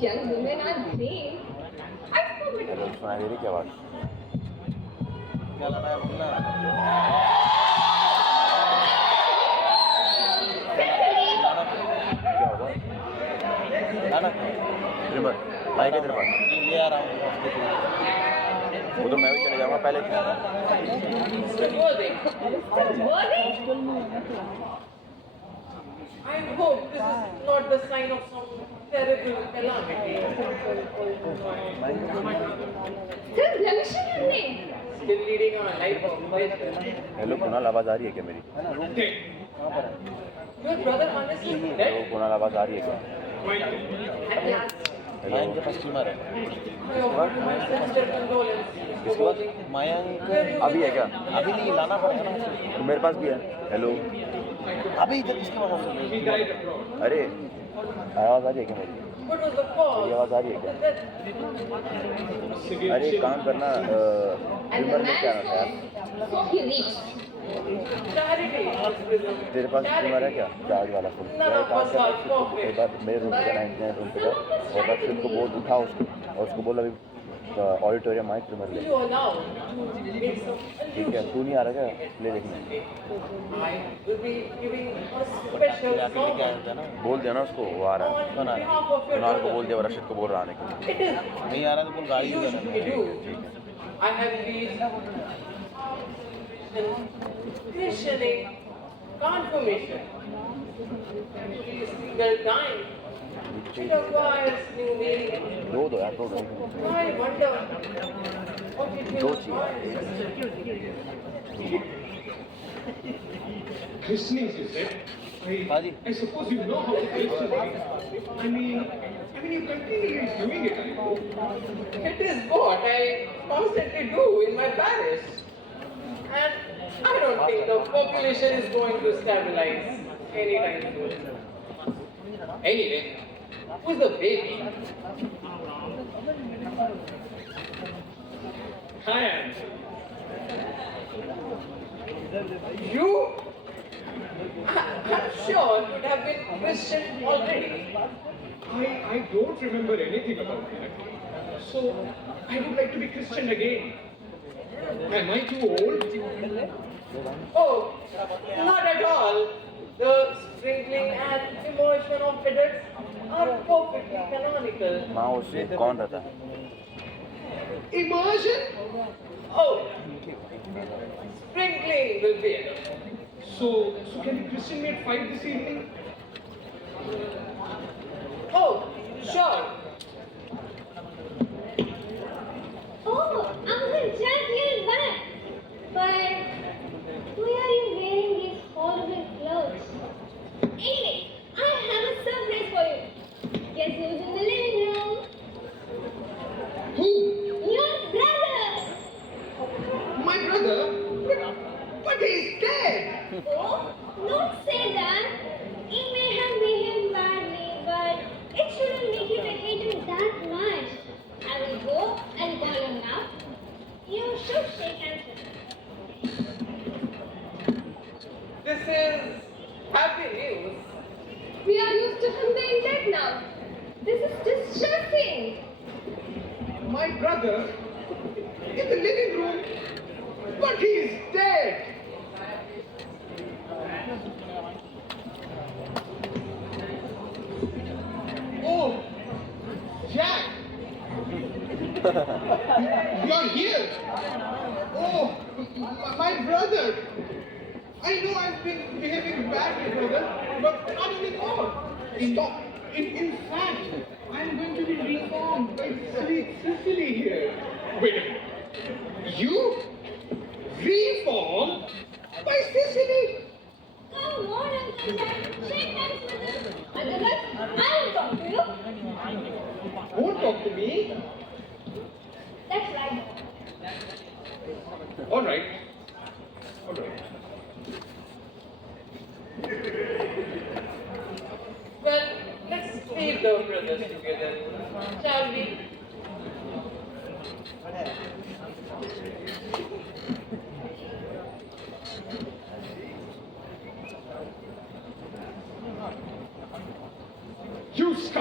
Young women are green. I forbid hello सुनाई दे रही क्या आवाज़ क्या लाना है बोलना क्या होगा लाना ट्रिमर भाई के तेरे पास ले आ रहा हूँ वो तो मैं भी चले जाऊँगा पहले Worthy. worthy. I hope this is not the sign of some terrible calamity. Still blemishing your name. Still leading a life of pleasure. Hello Kunal आवाज़ आ रही है क्या मेरी Your brother Ernest is hello dead. Kunal आवाज़ आ रही है क्या At last. मयंक के कस्टमर है I offer you my sincere condolence. इसके बाद मयंक अभी है क्या अभी नहीं लाना पड़ेगा ना तो मेरे पास भी है हेलो अभी इधर इसके पास He died abroad. अरे आवाज़ आ रही है क्या मेरी What was the cause? मेरी आवाज़ आ रही है क्या of the death? Severe अरे एक काम करना And the ट्रिमर लेके आना था यार man so he reached. Charity is preserved. तेरे पास ट्रिमर है क्या चार्ज वाला full None of us are perfect. एक बार मेरे रूम पे 99 रूम पे और रक्षित को बोल उठा उसको और उसको बोल अभी ऑडिटोरियम आए ट्रिमर ले Will you allow to make some ठीक है तू नहीं आ रहा क्या प्ले देखने I will be giving a special song बोल देना उसको वो आ रहा है on behalf of your Kunal को बोल brother. दिया रक्षित को बोल रहा आने के लिए It is नहीं आ रहा तो बोल गाड़ी usually do. I have these christening confirmation. Every single time it acquires new meaning. दो यार दो I wonder what it दो will चाहिए Christenings, you said? I suppose you know how to christen me. I mean, you continue doing it, I hope. It is what I constantly do in my parish. And I don't think the population is going to stabilize anytime soon. Anyway, who's the baby? Hi, Anne. You? I'm sure would have been christened already. I don't remember anything about that. So, I would like to be christened again. Am I too old? Oh, not at all. The sprinkling and immersion of adults are perfectly canonical. माँ उससे कौन रहता है Immersion? Oh, sprinkling will be enough. So can you christen me at 5 this evening? Oh, sure. Oh, Uncle Jack, you're back. But why are you wearing these horrible clothes? Anyway, I have a surprise for you. Guess who's in the living room? Who? Your brother. My brother? But he's dead! Oh, don't say that. He may have behaved badly, but it shouldn't make you hate him that much. I will go and call him now. You should shake hands with him. This is happy news. We are used to him being dead now. This is distressing. My brother? In the living room? But he's dead! Oh, Jack! You're here! Oh, my brother! I know I've been behaving badly, brother, but not anymore. Stop. In fact, I'm going to be reformed by sweet Sicily here. Wait a minute. You? Reformed? By Sicily? Come on, Uncle Jack. Shake hands with him. Otherwise, I will talk to you. Won't talk to me? That's right. All right. All right. Well, let's leave the brothers together, shall we?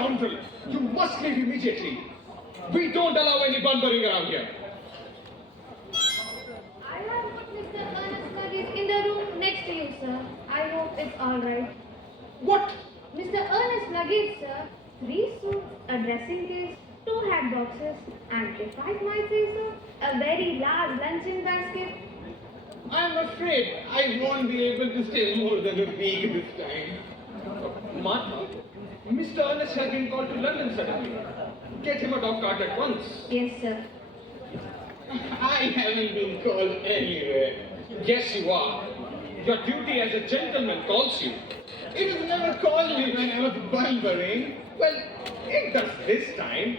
scoundrel! You must leave immediately. We don't allow any bunburying around here. I have put Mr. Ernest luggage in the room next to you, sir. I hope it's alright. What? Mr. Ernest luggage, sir. 3 suits, a dressing case, 2 hat boxes, and if I might say so, a very large luncheon basket. I'm afraid I won't be able to stay more than a week this time. Martha, Mr. Ernest has been called to London suddenly. Get him a dog cart at once. Yes, sir. I haven't been called anywhere. Yes, you are. Your duty as a gentleman calls you. It has never called me when I was bunburying. Well, it does this time.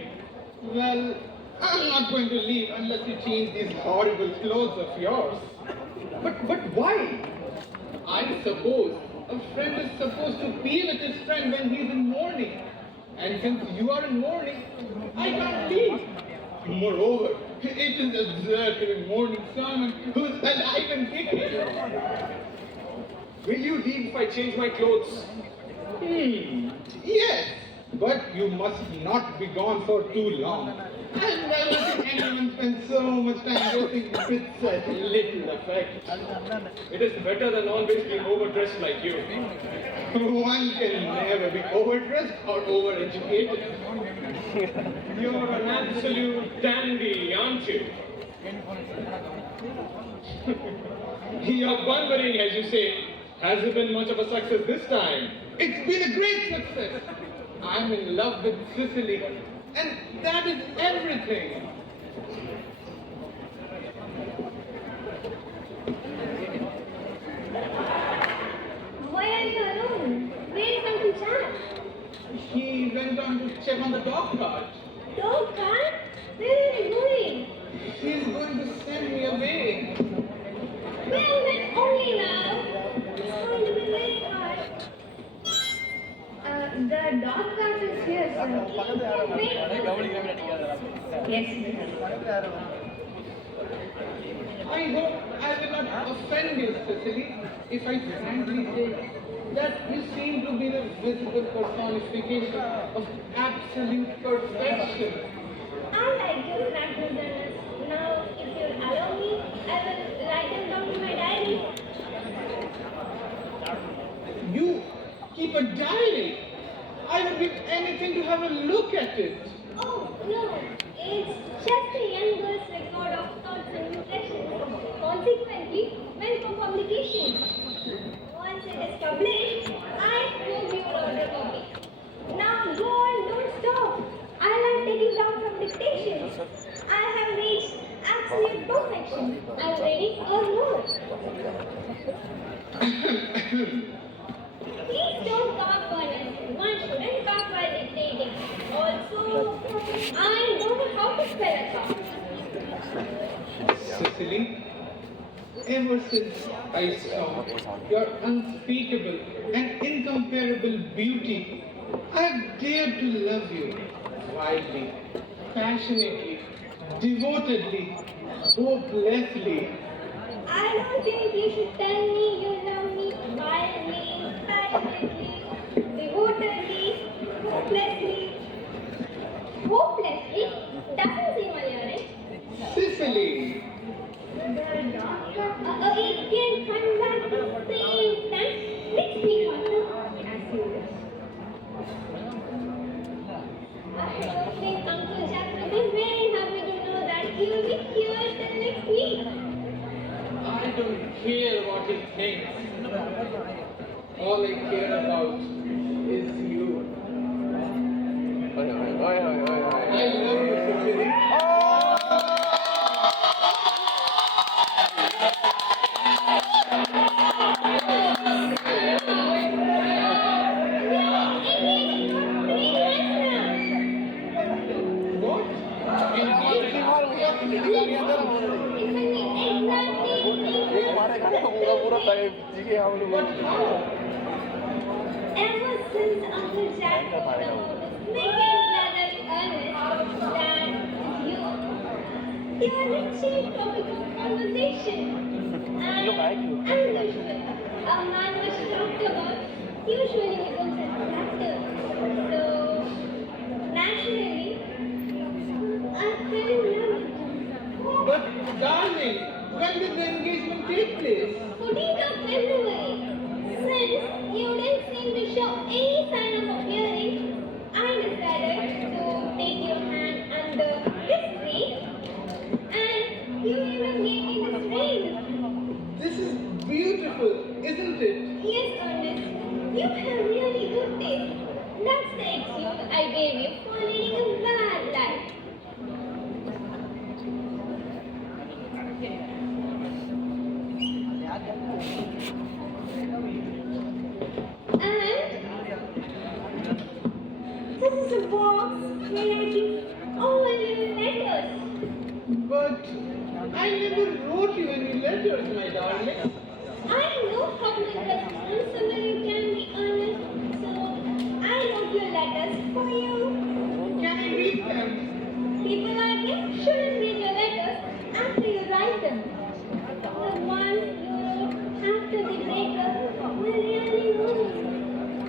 Well, I'm not going to leave unless you change these horrible clothes of yours. But why? I suppose a friend is supposed to be with his friend when he's in mourning. And since you are in mourning, I can't leave. Moreover, it is absurd to be mourning someone who's alive and kicking. Will you leave if I change my clothes? Yes, but you must not be gone for too long. I've never seen anyone spend so much time dressing with such little effect. It is better than always being overdressed like you. One can never be overdressed or overeducated. You're an absolute dandy, aren't you? Your bunburying, as you say, hasn't been much of a success this time. It's been a great success. I'm in love with Sicily, and that is everything. Why are you alone? Where is Uncle Jack? He went on to check on the dog cart. Dog cart? Where are you going? He's going to send me away. Well, then only now. It's going to be very hard. The dog cart is here, sir. Yes, I hope I will not offend you, Cecily, if I frankly say that you seem to be the visible personification of absolute perfection. I like your practices. Now, if you'll allow me, I will write them down in my diary. You keep a diary. I would give anything to have a look at it. Oh, no. It's just a young girl's record of thoughts and impressions. Consequently, meant for publication. Once it is published, I hope you will order a copy. Now go on, don't stop. I like taking down some dictations. I have reached absolute perfection. I'm ready for more. Please don't cough, Ernest. One shouldn't cough while dictating. Also, I don't know how to spell a cough. Cecily, ever since I saw your unspeakable and incomparable beauty, I have dared to love you wildly, passionately, devotedly, hopelessly. I don't think you should tell me you love me wildly, passionately, devotedly, hopelessly. Hopelessly? Doesn't seem alluring. Sicily, The doctor again comes back the same time. Next week, Doctor. As you wish. I don't think Uncle Jack will be very happy to know that he will be here till next week. I don't care what he thinks. All I care about is you. I love you, Cecily. What? But how? Ever since Uncle Jack told about his wicked brother Ernest, that you are the chief topic of conversation. And as usual, a man much talked about usually becomes an actor. So have really good taste. That's the excuse I gave you for leading a bad life. And this is a box where I keep all your letters. But I never wrote you any letters, my darling. I know how irresponsible you can be, Ernest, so I wrote your letters for you. Can I read them? People like you shouldn't read your letters after you write them. The one you wrote after the breakup were really good.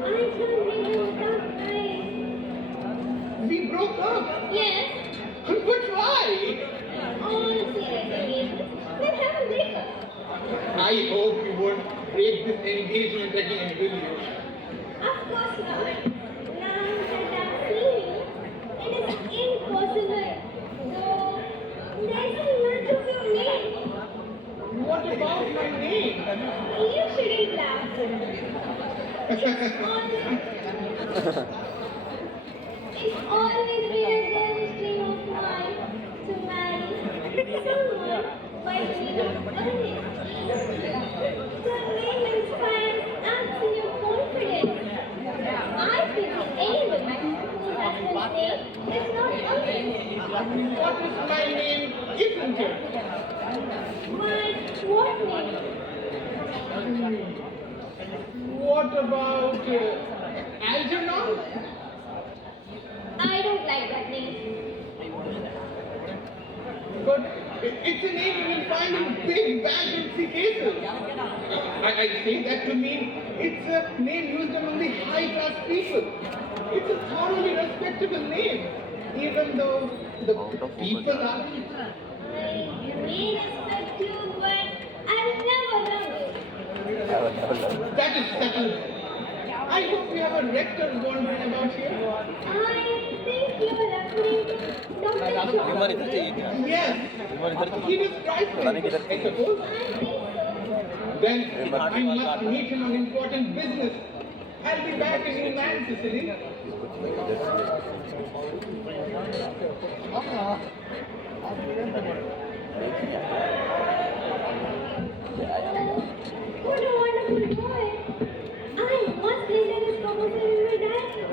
I can't read them without crying. We broke up. Yes, But why? all serious engagements will have a breakup. I hope you won't break this engagement again, will you? Of course not. Now that I've seen you, it is impossible. Though there is a lot of your name. What about my name? You shouldn't laugh. It's always been a girlish dream of mine to marry someone by the name of Ernest. The name inspires absolute confidence. I pity any woman whose husband's name is not Ernest. What if my name isn't it? But what name? What about Algernon? I don't like that name. But it's a name you will find in big bankruptcy cases. I say that to mean it's a name used among the high-class people. It's a thoroughly respectable name, even though the people are. I may respect you, but I will never love you. That is settled. I hope we have a rector wandering about here. I think you are referring to Dr. John. Yes, he describes me, I suppose. Then I must meet him on important business. I'll be back in Milan, Sicily. What a wonderful boy. I must later his proposal in my diary.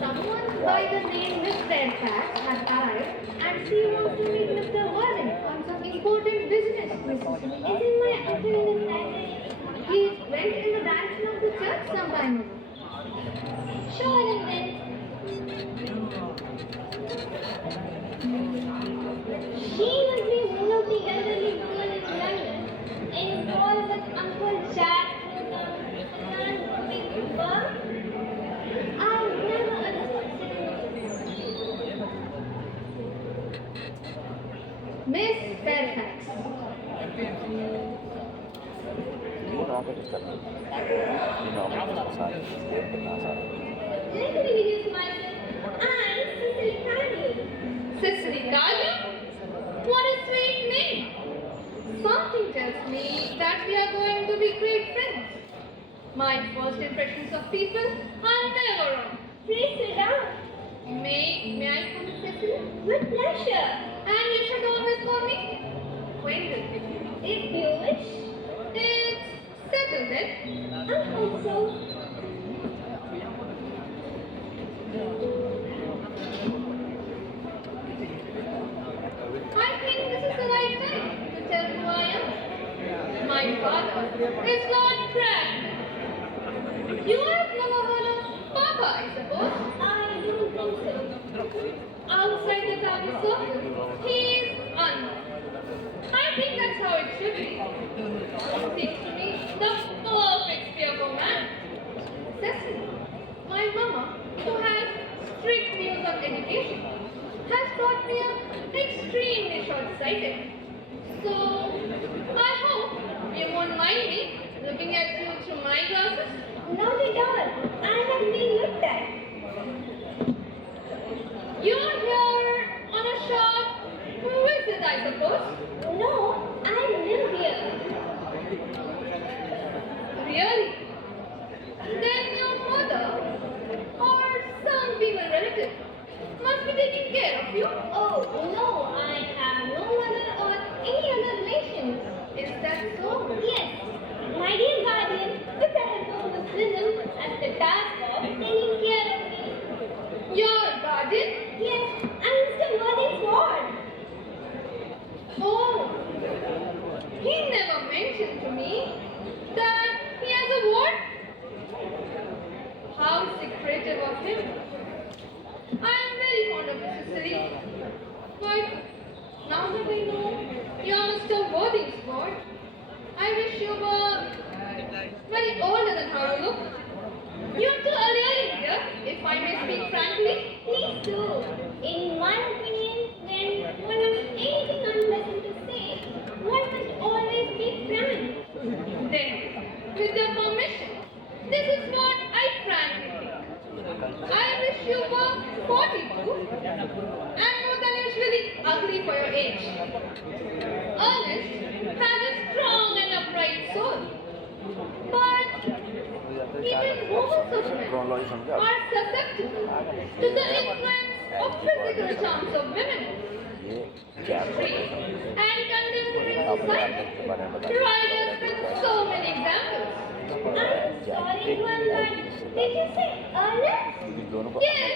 Someone by the name Miss Fairfax has arrived and she wants to meet Mr. Warren on some important business. Isn't my uncle in his library? He went in the direction of the church some time ago. Sure, and then she must be one of the elderly women in London involved with Uncle Jack who is a philanthropic firm. I never understood. Miss Fairfax. Let me introduce myself. I'm Cicely Cardew. Cicely Cardew? What a sweet name. Something tells me that we are going to be great friends. My first impressions of people are never wrong. Please sit down. May I come, Cicely? With pleasure. And you should always call me Wendell. If you wish. It's settled then. I hope so. I think this is the right time to tell who I am. My father is Lord Bragg. You have never heard of Papa, I suppose? I don't think so. Outside the family circle, he is unknown. I think that's how it should be. Seems to me the perfect sphere for man. Cecily, my mama, who has strict views of education, has taught me extremely short-sighted. So, I hope you won't mind me looking at you through my glasses. Not at all. I have been looked at. You're here on a short visit, I suppose. No, I'm he never mentioned to me that he has a what? How secretive of him. I am very fond of his Cicely, but now that I know you are Mr. Worthingsport, I wish you were very older than how you look. You are too early in here, if I may speak frankly. Please do. In my opinion, when one has anything unpleasant to say, one must always be frank. Then, with your permission, this is what I frankly think. I wish you were 42 and more than usually ugly for your age. Ernest has a strong and upright soul, but even moments of men are susceptible to the influence of physical charms of women. Free and condemned in society. Writers with so many examples. I'm sorry, one but did you say Ernest? Yes,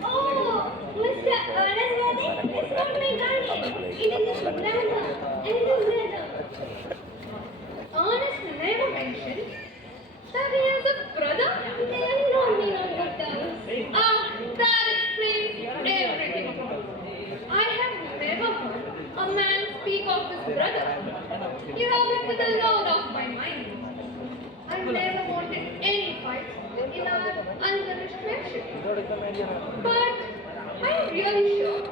Oh, Mr. Ernest Worthing is not my guardian. It is his grandma and his brother. Ernest never mentioned that he has a brother. They have known me on good terms. That explains everything. I have never heard a man speak of his brother. You have lifted a load off my mind. I never wanted any fights in our unfinished friendship. But I am really sure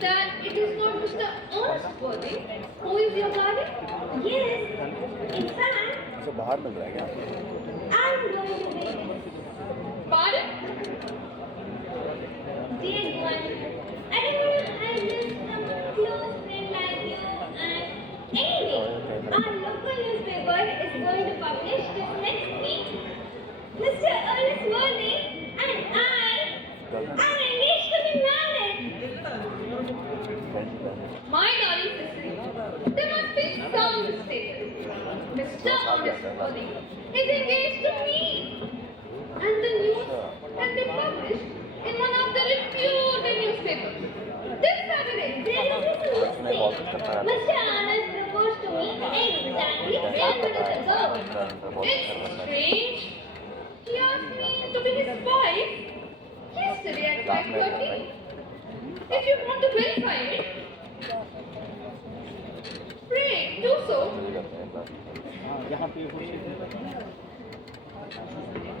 that it is not Mr. Ernest Worthing who is your guardian. Yes, in fact, उसे बाहर मिल रहा है क्या? I'm going to be Pardon? dear one. I don't want to have just some close friend like you. And anyway, our local newspaper is going to publish this next week. Mr. Ernest Worthing and I are engaged to be married. My darling Cicely, there must be some mistake. Mr. Ernest Worthing is engaged to me. And the news has been published in one of the reputed newspapers. This Saturday. There is this mistake. Mr. Ernest proposed to me exactly 10 minutes ago. It's strange. He asked me to be his wife yesterday at 5:30. If you want to verify it, pray do so.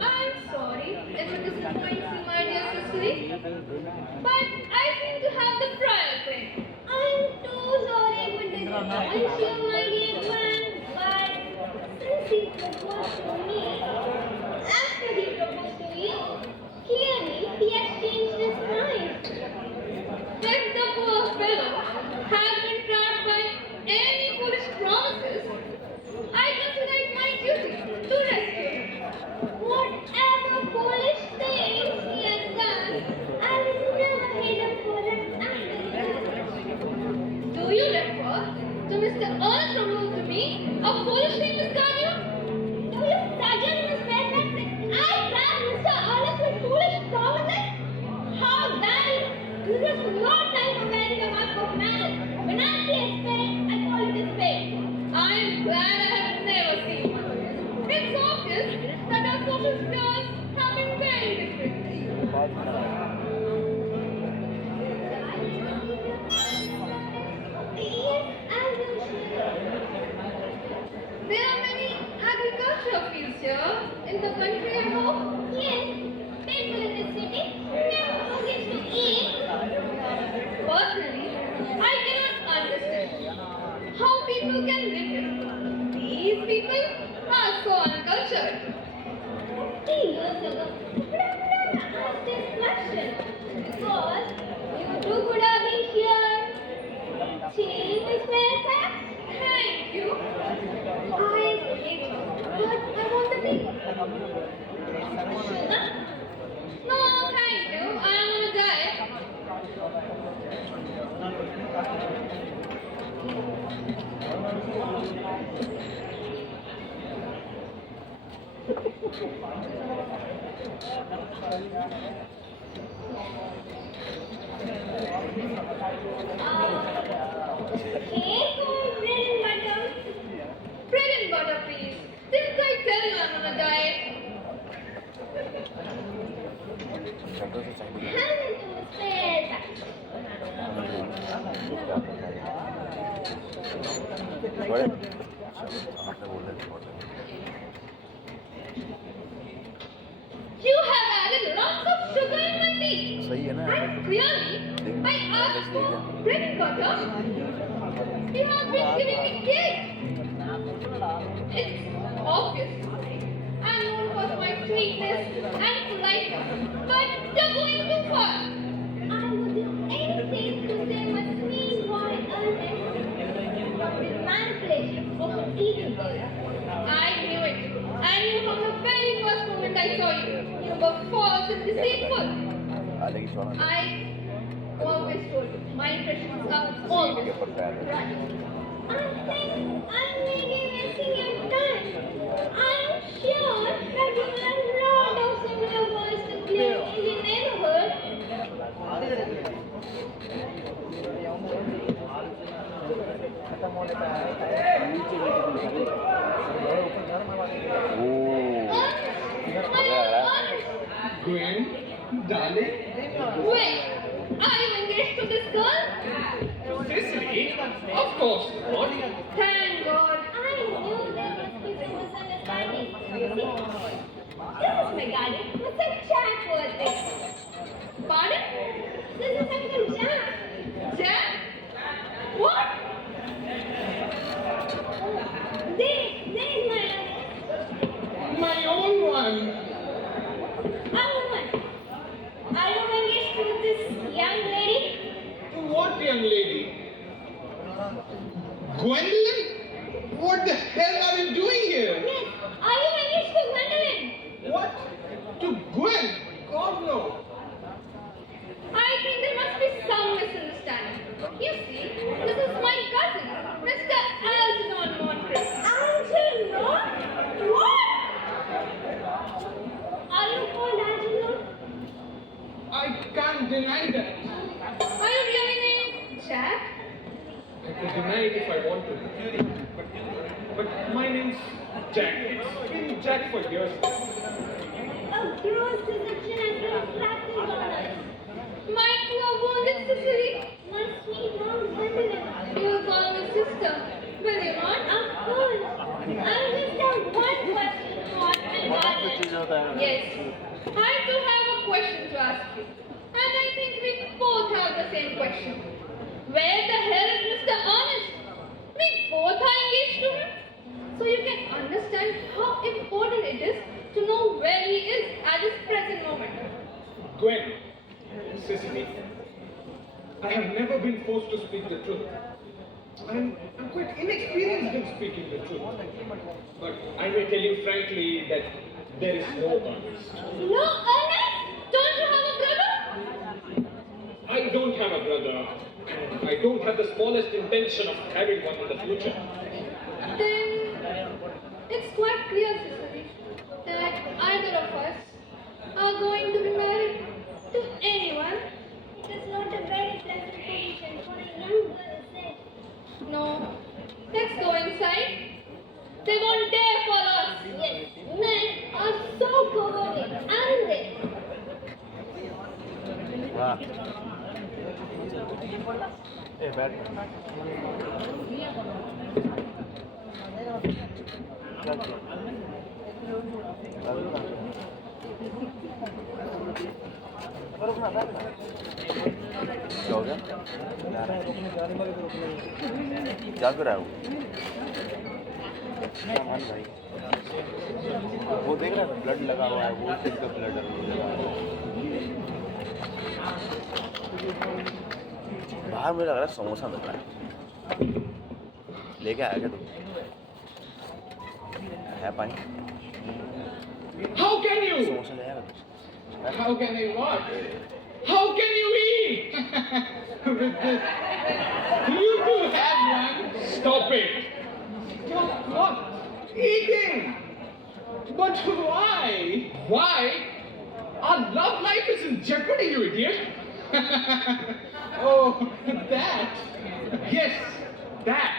I'm sorry if it disappoints you, my dear Cicely, but I seem to have the prior thing. I'm too sorry for disappoint you, my dear one, but since he proposed to me, after he proposed to you, clearly he has changed his mind. If the poor fellow has been trapped by any foolish promises, I consider it my duty to rescue him. Whatever foolish things he has done, I will never hate him for it after that. Do you refer to Mr. Ernest proposed to me a foolish thing, Miss Cardew? Do you suggest, Miss Fairfax, that I trap Mr. Ernest with foolish promises? How dare you? This is no time for wearing a mask of malice. When I see a spade, I call it a spade. I'm glad I have never seen one. It's obvious that our social spheres have been very different. Yes, as usual. There are many agricultural fields here in the country, I hope. Yes, people in the city never forget to eat. Personally, I cannot understand how people can live here. These people are so uncultured. 50 years ago, but I've never asked this question because you two could have been here. See, Miss Fairfax? Thank you. I hate but I want the tea. Sugar? No, thank you. I am on a diet. Cake or bread and butter? थोड़े आपने बोला थोड़े You have added lots of sugar in my tea. सही है ना And really, I asked for bread and butter. You have been giving me cake. It's obvious. I'm known for my sweetness and politeness, but you're going too far. I would do anything to save my sweet boy Ernest from the manipulation of an evil girl. I knew it. I knew from the very first moment I saw you. You were false and deceitful. I always told you, my impressions are always right. I think I may be wasting your time. I'm sure that you have a lot of similar boys to play in the neighborhood. Gwen, darling. Wait, are you engaged to this girl? Cecily? Of course not. Thank God. I knew there must be some misunderstanding. See, this is my garden. Mr. Jack birthday. Pardon? This is Uncle Jack. Jack? What? There is my My own one. woman. Are you engaged to this young lady? What young lady? Gwendolyn? What the hell are you doing here? Yes. Are you engaged to Gwendolyn? What? To Gwen? God no. I think there must be some misunderstanding. You see, this is my cousin, Mr. Algernon Moncrief. Algernon? What? Are you called Algernon? I can't deny that. Are you really named Jack? I could deny it if I want to. But my name's Jack. It's been Jack for years. A gross deception has been practiced on us. My poor wounded Cecily, my sweet mom Gwendolyn. You will call me sister, will you not? Of course. I just have one question to ask my garden. Yes, I do have a question to ask you. And I think we both have the same question. Where the hell is Mr. Ernest? We both are engaged to him. So you can understand how important it is to know where he is at this present moment. Gwen, Cecily, I have never been forced to speak the truth. I'm quite inexperienced in speaking the truth. But I may tell you frankly that there is no Ernest. No, Ernest? Don't you have a brother? I don't have a brother, and I don't have the smallest intention of having one in the future. Then it's quite clear, Cecily, that either of us are going to be married to anyone. It's not a very pleasant position for a young girl, is it? No. Let's go inside. They won't dare follow us. Yes, men are so cowardly, aren't they? वाह ए बैठ क्या हो गया क्या कर रहा है वो मान भाई वो देख रहा है ब्लड लगा हुआ है वो सिर का ब्लड लगा हुआ है बाहर मुझे लग रहा है समोसा मिल रहा है लेके आया क्या तू है पानी How can you? समोसा ले आया तू How can I what? How can you eat? With this, you too have one. Stop it. What? Eating. But why? Why? Our love life is in jeopardy, you idiot. Oh, that. Yes, that.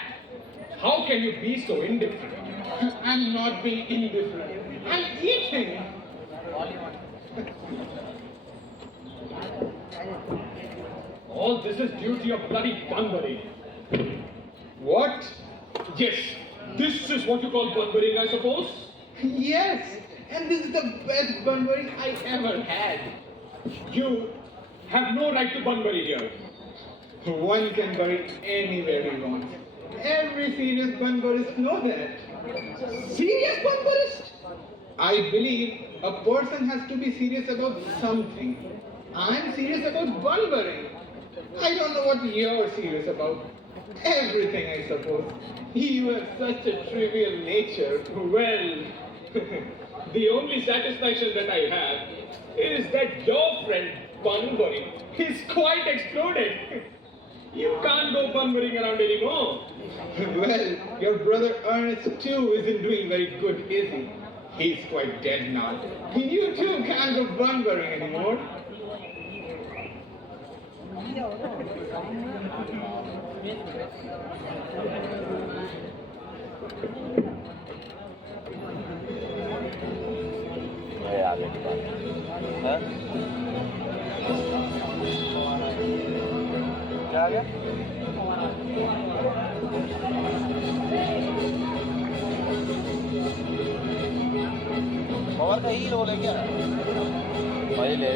How can you be so indifferent? I'm not being indifferent. I'm eating. All this is due to your bloody Bunbury. What? Yes, this is what you call bunburying, I suppose? Yes, and this is the best bunbury I ever had. You have no right to bunbury here. One can bury anywhere he wants. Every serious bunburist knows that. Serious bunburist? I believe a person has to be serious about something. I'm serious about bunburying. I don't know what you're serious about. Everything, I suppose. You have such a trivial nature. Well, the only satisfaction that I have is that your friend Bunbury is quite exploded. You can't go bunburying around anymore. Well, your brother Ernest too isn't doing very good, is he? He's quite dead now. You too can't go bunburying anymore. ये आगे की बात है क्या आ गया पवार का ही role है क्या पहले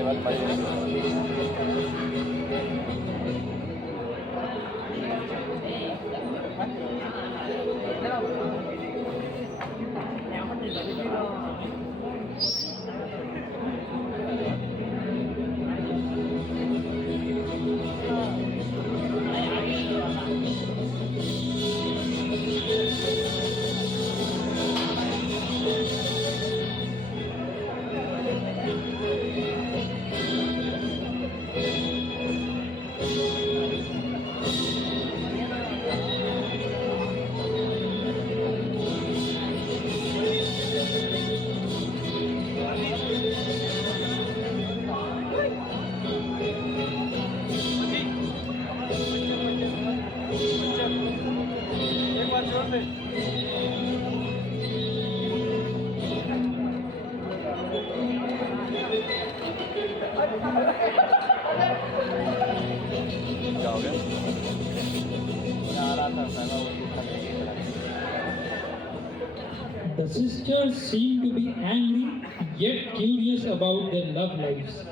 The sisters seem to be angry yet curious about their love lives.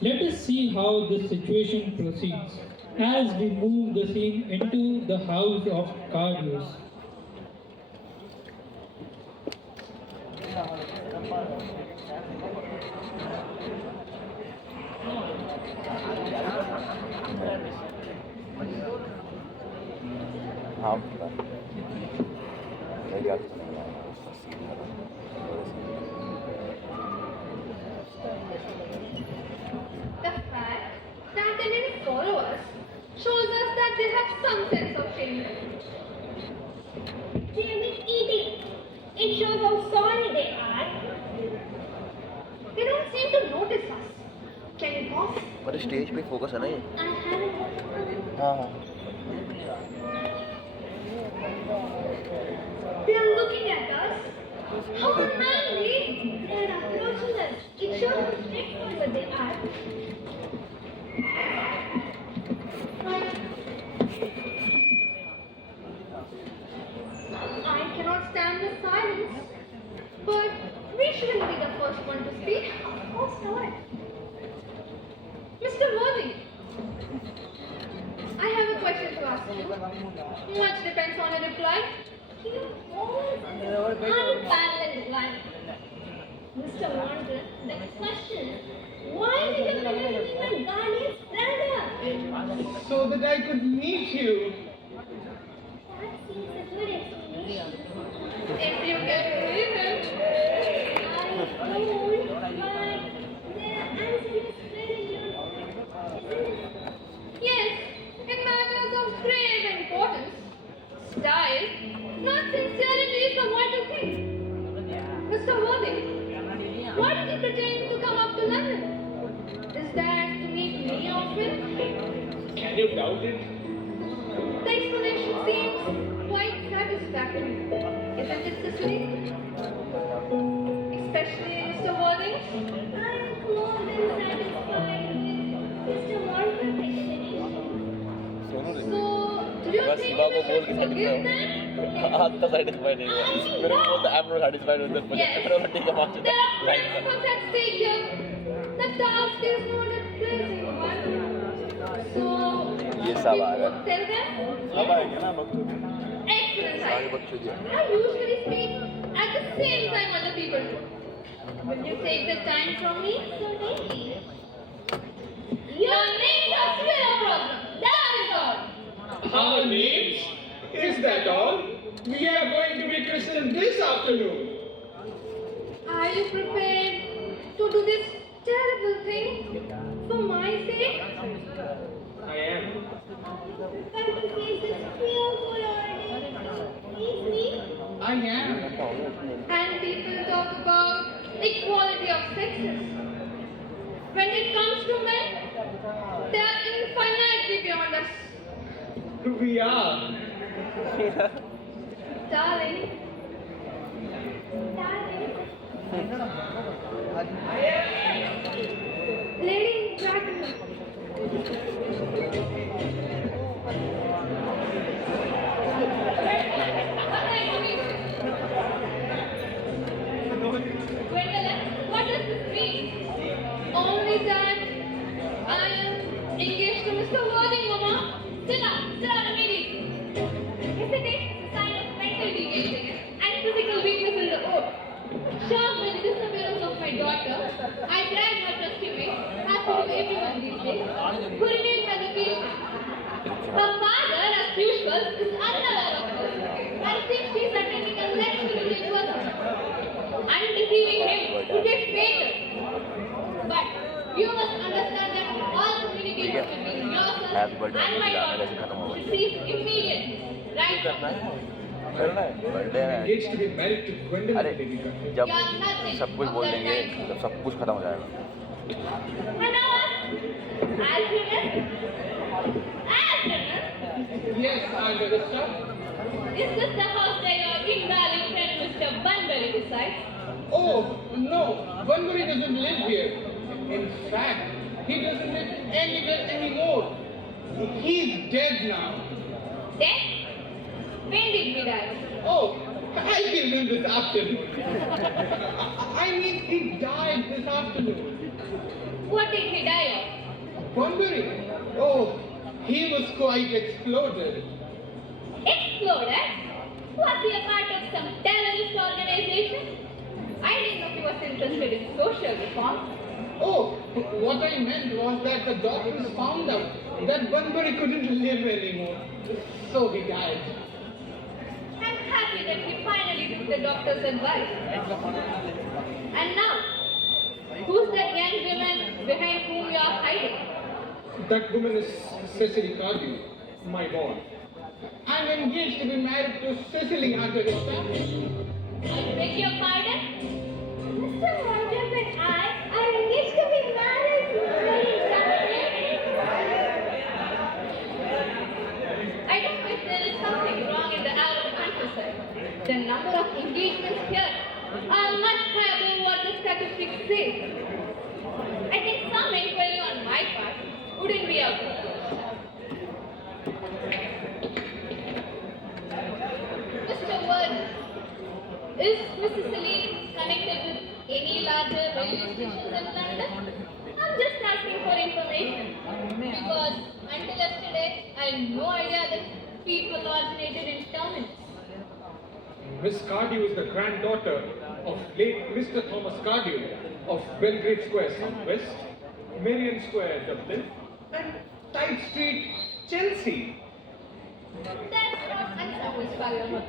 Let us see how this situation proceeds as we move the scene into the house of card use. हाँ The fact that they didn't follow us shows us that they have some sense of shame. They have been eating. It shows how sorry they are. They don't seem to notice us. Can you pause? पर stage पे focus है ना ये I haven't. हाँ हाँ They are looking at us. How manly! They are approaching us. It shows how straightforward they are. I cannot stand the silence. But we shouldn't be the first one to speak. Of course not. Mr. Worthy, I have a question to ask you. Much depends on your reply. You always unparalleled reply. Mr. Wonder, next question. Why did you pretend to be my guardian's brother? So that I could meet you. That seems a good explanation. If you can believe it. I don't, but the answer is very good. Yes, in matters of grave importance, style, not sincerity is the vital thing. Mr. Worthy, why did you pretend to come up to London? Is that to meet me often? Can you doubt it? The explanation seems quite satisfactory. Isn't it, Cecily? Especially Mr. Worthing? I am more than satisfied with Mr. Walker's explanation. So, do you think Shiva को बोल के satisfied हूँ आज तक satisfied नहीं हुआ मेरे को बोलता I'm not satisfied with this project मेरा ठीक है पाँच There are principles at stake here. The task is not a pleasant one. So, ये सब आ गया tell them. अब आएगा ना वक्त Excellent. सारे बच्चों के I usually speak at the same time other people do. Will you take the time from me? Certainly. Your names are still a problem. That is all. Our names? Is that all? We are going to be christened this afternoon. Are you prepared to do this terrible thing for my sake? I am. Can't you face this fearful ordeal? Please me. I am. And people talk about equality of sexes. When it comes to men, they are infinitely beyond us. We are. Darling. Lady Dragon. Gwendolyn, what does this mean? Only that I am engaged to Mr. Worthing, Mama. Sit down immediately. Hesitation is a sign of mental degrading and physical weakness in the oath. Shocked by the disappearance of my daughter, I dragged my trusty maid, as to do everyone these days, who remained as a patient. Her father, as usual, is unaware of this and thinks she is attending a lecture to the university. Undeceiving him would be fatal. But you must understand that all communication between yourself Happy birthday and my गाना daughter कैसे खत्म होगा should cease immediately. Right now. करना है birthday है Engaged to be married to Gwendolyn, अरे Lady Gaga. जब You are nothing सब कुछ of बोल that देंगे kind. जब सब कुछ खत्म हो जाएगा And now, Alfred, Yes, I'm Aristocratic. is this the house where your invalid friend Mr. Bunbury resides? Oh, no, Bunbury doesn't live here. In fact, he doesn't live anywhere anymore. He's dead now. Dead? When did he die? Oh, I killed him this afternoon. I mean, he died this afternoon. What did he die of? Bunbury? Oh, he was quite exploded. Exploded? Was he a part of some terrorist organization? I didn't know he was interested in social reform. Oh, what I meant was that the doctors found out that Bunbury couldn't live anymore. So he died. I'm happy that he finally took the doctor's advice. And now, who's that young woman behind whom you are hiding? That woman is Cecily Cardew, my boy. I'm engaged to be married to Cecily under his family. I beg your pardon? Mr. Worthing and I are engaged to be married. I don't know if there is something wrong in the Arab countryside. The number of engagements here are much higher than what the statistics say. I think some inquiry on my part wouldn't be out. Mr. Worthing, is Mrs. Celine connected with any larger railway stations in London? I'm just asking for information because until yesterday I had no idea that people originated in terminus. Miss Cardew is the granddaughter of late Mr. Thomas Cardew of Belgrave Square Southwest, Marion Square Dublin, and Tite Street, Chelsea. That's not unsatisfactory.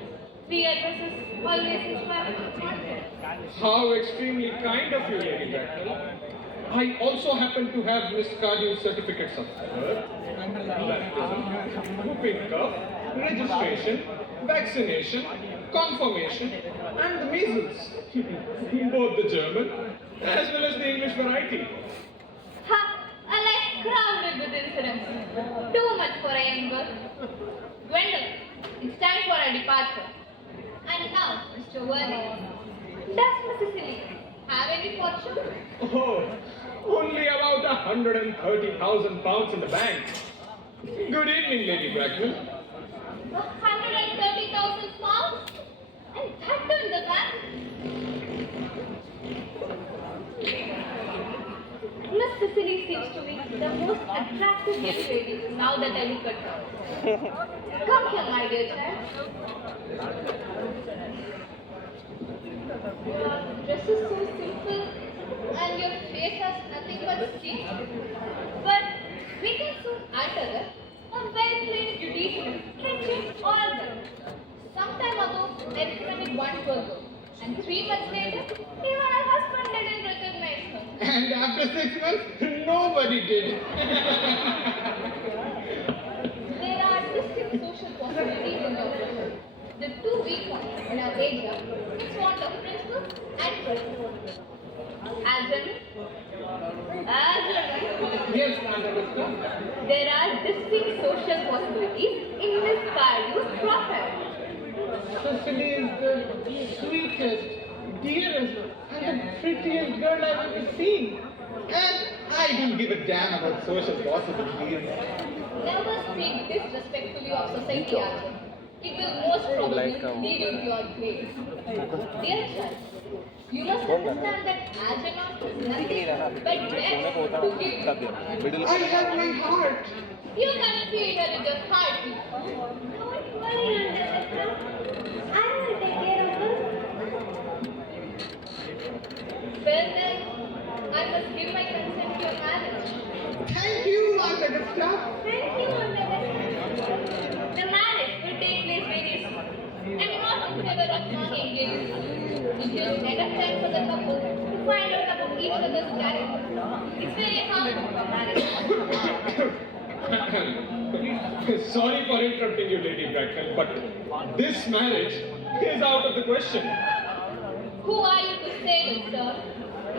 The addresses always inspire confidence. How extremely kind of you, Lady Bracknell. I also happen to have Miss Cardew's certificates of birth, baptism, whooping cough, registration, vaccination, confirmation, and the measles. Both the German as well as the English variety. Ha! A life crowded with incidents. Too much for a young girl. Gwendolyn, it's time for our departure. And now, Mr. Worthing, does Mrs. Celine have any fortune? Oh, only about 130,000 pounds in the bank. Good evening, Lady Bracknell. 130,000 pounds? And that too in the bank? Miss Cecily seems to be the most attractive young lady now that I look at her. Come here, my dear child. Your dress is so simple and your face has nothing but skin. But we can soon alter that. A well-trained beautician can change all that. Some time ago, everybody wanted to go. And 3 months later, even her husband didn't recognize her. And after 6 months, nobody did. There are distinct social possibilities in your world. The two weak points in our age are its want of principles and principles. Algernon? Yes, Aunt Augusta. There are distinct social possibilities in Miss Cardew's profile. Cecily is the sweetest, dearest, and the prettiest girl I've ever seen. And I don't give a damn about social possibilities. Never speak disrespectfully of society, Arjun. It will most probably lead you to your grave. Dear child, you must understand that Algernon is nothing but death to give you. I have my heart. You can feed her with your heart. Don't worry, Aunt Augusta. I will take care of her. Well then, I must give my consent to your marriage. Thank you, Aunt Augusta. Thank you, Aunt Augusta. The marriage will take place very soon. I'm not in favor of long engagement. It gives enough time for the couple to find out about each other's character. It's very harmful for marriage. Sorry for interrupting you, Lady Bracknell, but this marriage is out of the question. Who are you to say this, sir?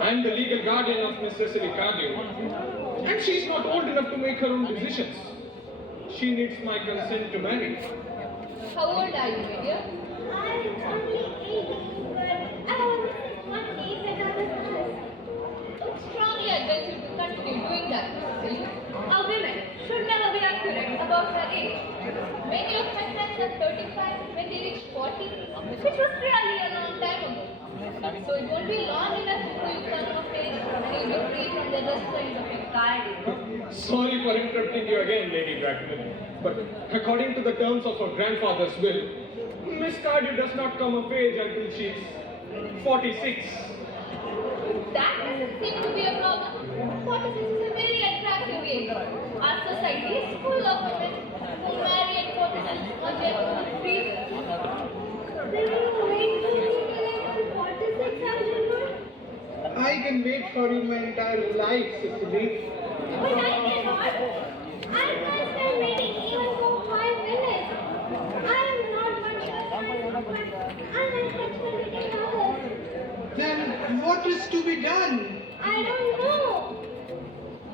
I'm the legal guardian of Miss Cecily Cardew, and she's not old enough to make her own decisions. She needs my consent to marry. How old are you, my dear? I'm only 18, but I was one day when I was old. I would strongly advise you to continue doing that, Cecily. A woman should never be accurate about her age. Many of my friends are 35 when they reach 40, which was really a long time ago. So it won't be long enough before you come of age and you'll be free from the restraints of your guardian. Sorry for interrupting you again, Lady Bracknell, but according to the terms of her grandfather's will, Miss Cardew does not come of age until she's 46. That doesn't seem to be a problem. 46 is a very attractive age. Our society is full of women who marry at 46 on their own free will. Will you wait for me till I'm 46, Algernon? I can wait for you my entire life, Cecily. But I cannot. I can't stand waiting even for 5 minutes. I am not much of my husband, and I'm such a little mother. Then what is to be done? I don't know.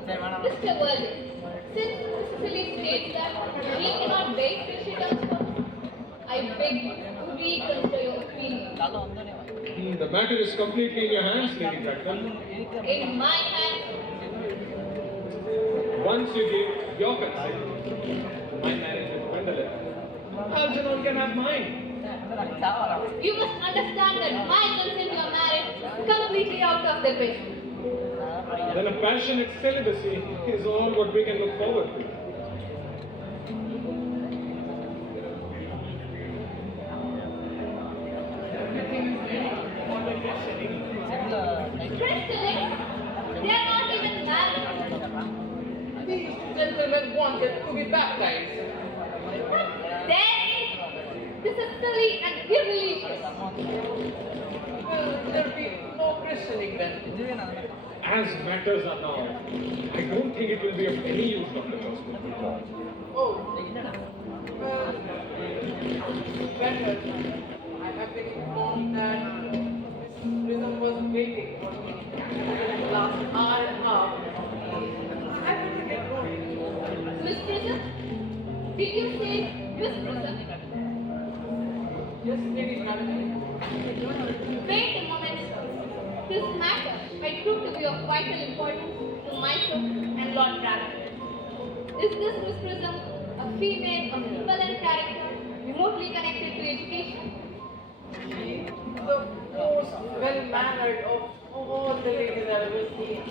Mr. Wilde, since Cecily states that she cannot wait till she turns 40, I beg you to reconsider your opinion. The matter is completely in your hands, Lady Bracknell. In my hands, Once you give your consent, my marriage with Gwendolyn, Algernon can have mine. you must understand that my consent to your marriage is completely out of the question. Then a passionate celibacy is all what we can look forward to. Christine, they are not even married. These gentlemen wanted to be baptized. Daddy, this is silly and irreligious. Will there be no christening then? As matters are now, I don't think it will be of any use, Dr. Cosmo. Oh, well, better. I have been informed that Miss Prism was waiting for me last hour and a half. I better get going. Miss Prism? Did you say Miss Prism? Yes, Lady Bracknell. Wait a moment, sir. This matter might prove to be of vital importance to myself and Lord Bracknell. Is this Miss Prism a female of equivalent character remotely connected to education. She is the most well-mannered of all the ladies I've ever seen.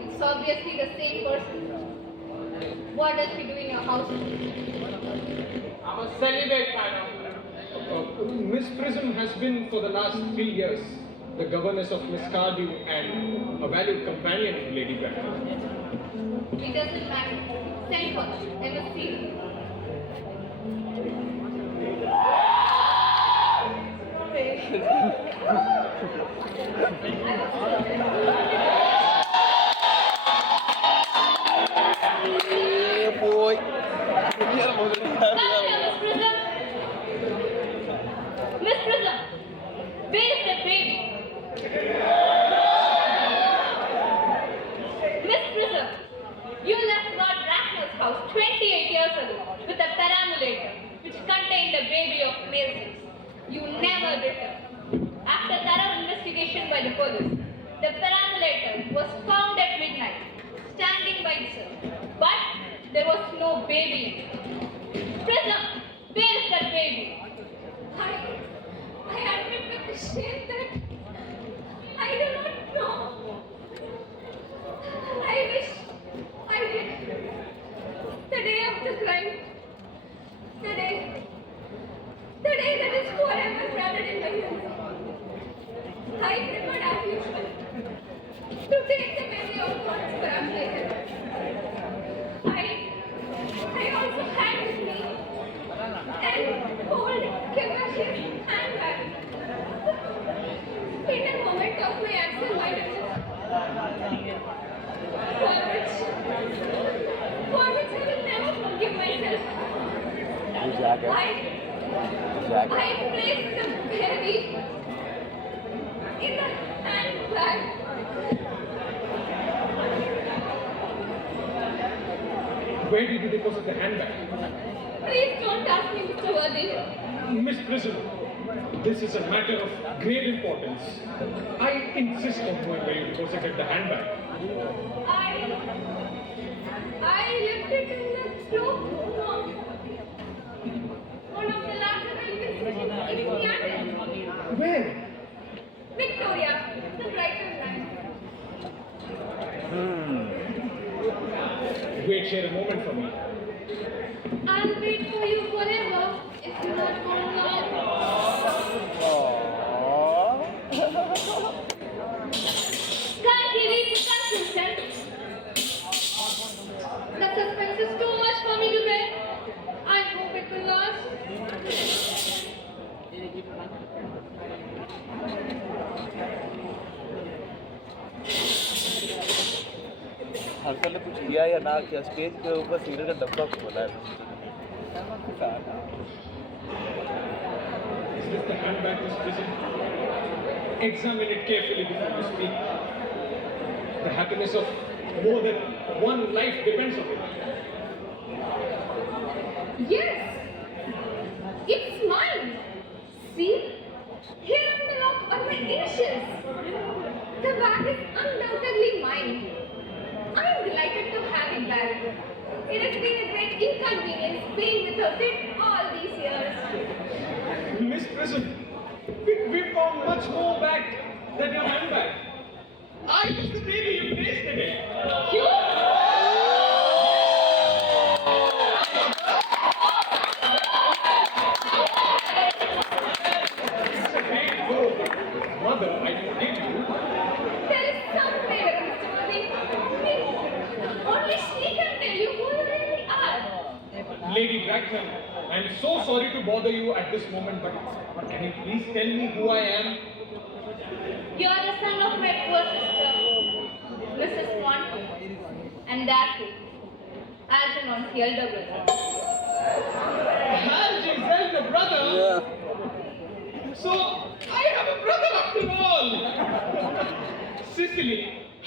It's obviously the same person. What does she do in your house? I'm a celibate, madam. Miss Prism has been for the last 3 years the governess of Miss Cardew and a valued companion of Lady Bracknell. It doesn't matter. Send for her. I must see her. Yeah, boy. Come here, Miss Prism. Miss Prism, where is the baby? Miss Prism, you left Lord Bracknell's house 28 years ago with a perambulator which contained a baby of male sex. You never returned. After thorough investigation by the police, the perambulator was found at midnight, standing by itself. But there was no baby in it. Prism, where is that baby? I admit with shame that I do not know. I wish I did. The day of the crime. The day that is forever branded in my memory. I preferred as usual to take the baby out for its perambulator. I also had with me an old capacious handbag. In a moment of my absent-mindedness, for which I will never forgive myself. I placed the baby in the handbag. Where did you deposit the handbag? Please don't ask me, Mr. Worthy. Miss Prism, this is a matter of great importance. I insist on knowing where you deposited the handbag. I left it in the cloak. One of the larger railway stations in Seattle. Where? Victoria, the brighter line. Wait here a moment for me. I'll wait for you forever if you not go along. Can't you read the consistent? The suspense is too much for me to bear. I hope it will last. Harshal ने कुछ किया या ना किया, stage के ऊपर cigarette का डब्बा खोला है। Is this the handbag, Miss Prism? Examine it carefully before you speak. The happiness of more than one life depends on it. Yes, it's mine. See, here on the lock are my initials. The bag is undoubtedly mine. I am delighted to have it back. It has been a great inconvenience being without it all these years. Miss Prism, we found much more back than your handbag. I was the baby you placed in it. You? It's a great goal. Mother, I forgive you. There is some flavor, Mr. Modi. Only she can tell you who you really are. Lady Bracknell, I'm so sorry to bother you at this moment, but can you please tell me who I am? You are the son of my poor sister, Mrs. Swan, and that too, Algernon's elder brother. Alger's elder brother? Yeah. So, I have a brother after all! Cicely,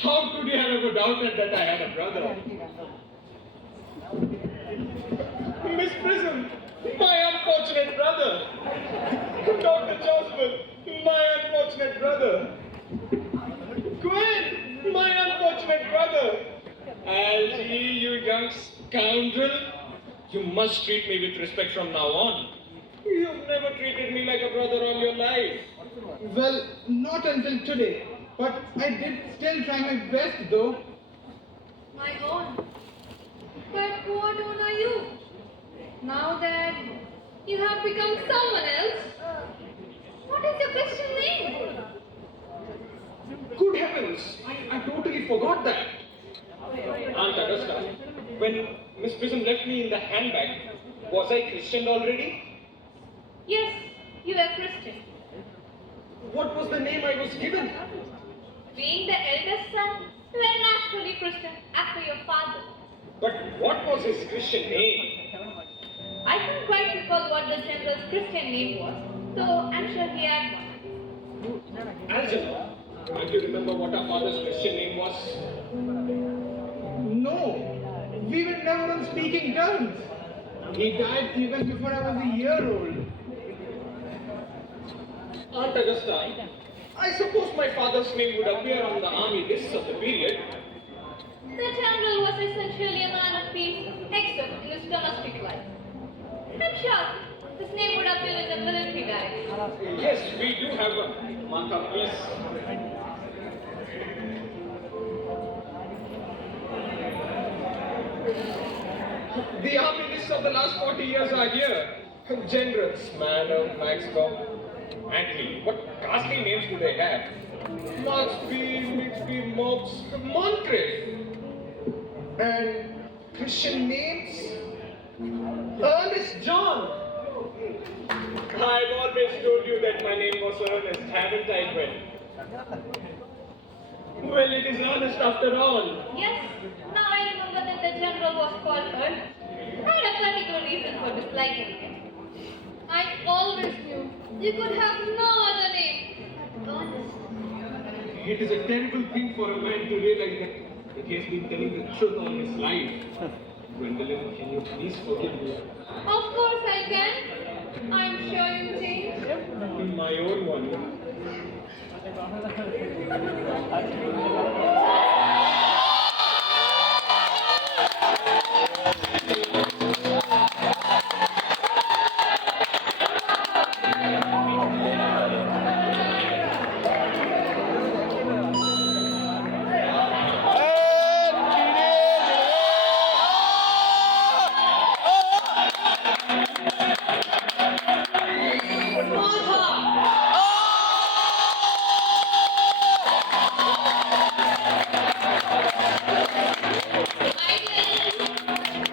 how could you have ever doubted that I had a brother? Miss Prism, my unfortunate brother! Dr. Joseph, my unfortunate brother! Gwen, my unfortunate brother! Algie, you young scoundrel! You must treat me with respect from now on. never treated me like a brother all your life. Well, not until today. But I did still try my best though. My own. But what own are you? Now that you have become someone else, what is your Christian name? Good heavens, I totally forgot that. Aunt Augusta, when Miss Prism left me in the handbag, was I Christianed already? Yes, you were Christian. What was the name I was given? Being the eldest son, you were naturally Christian after your father. But what was his Christian name? I can't quite recall what the general's Christian name was, though I'm sure he had one. Algernon. Can't you remember what our father's Christian name was? No, we were never on speaking terms. He died even before I was a year old. Aunt Augusta, I suppose my father's name would appear on the army lists of the period. The general was essentially a man of peace, except in his domestic life. I'm sure his name would appear in the military diary. Yes, we do have a mark of peace. The army lists of the last 40 years are here. Generals, Manor, Maxcom, Antley. What ghastly names do they have? Marksby, Mixby, Mobs, Moncrief. And Christian names? Ernest John. I've always told you that my name was Ernest, haven't I, Gwen? Well, it is Ernest after all. Yes, now I remember that the general was called Ernest. I had a particular reason for disliking him. I always knew you could have no other name but Ernest. It is a terrible thing for a man to realize that he has been telling the truth all his life. Gwendolyn, can you please forgive me? Of course I can. I'm sure you changed. My own one.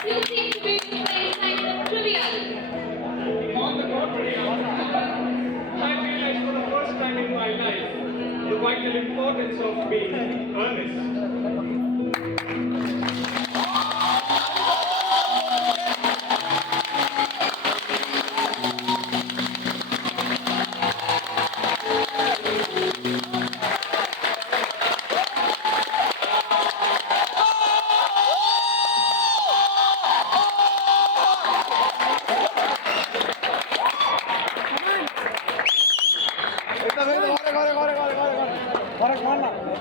You seem to be displaying signs of triviality. On the contrary, I realized for the first time in my life the vital importance of being earnest.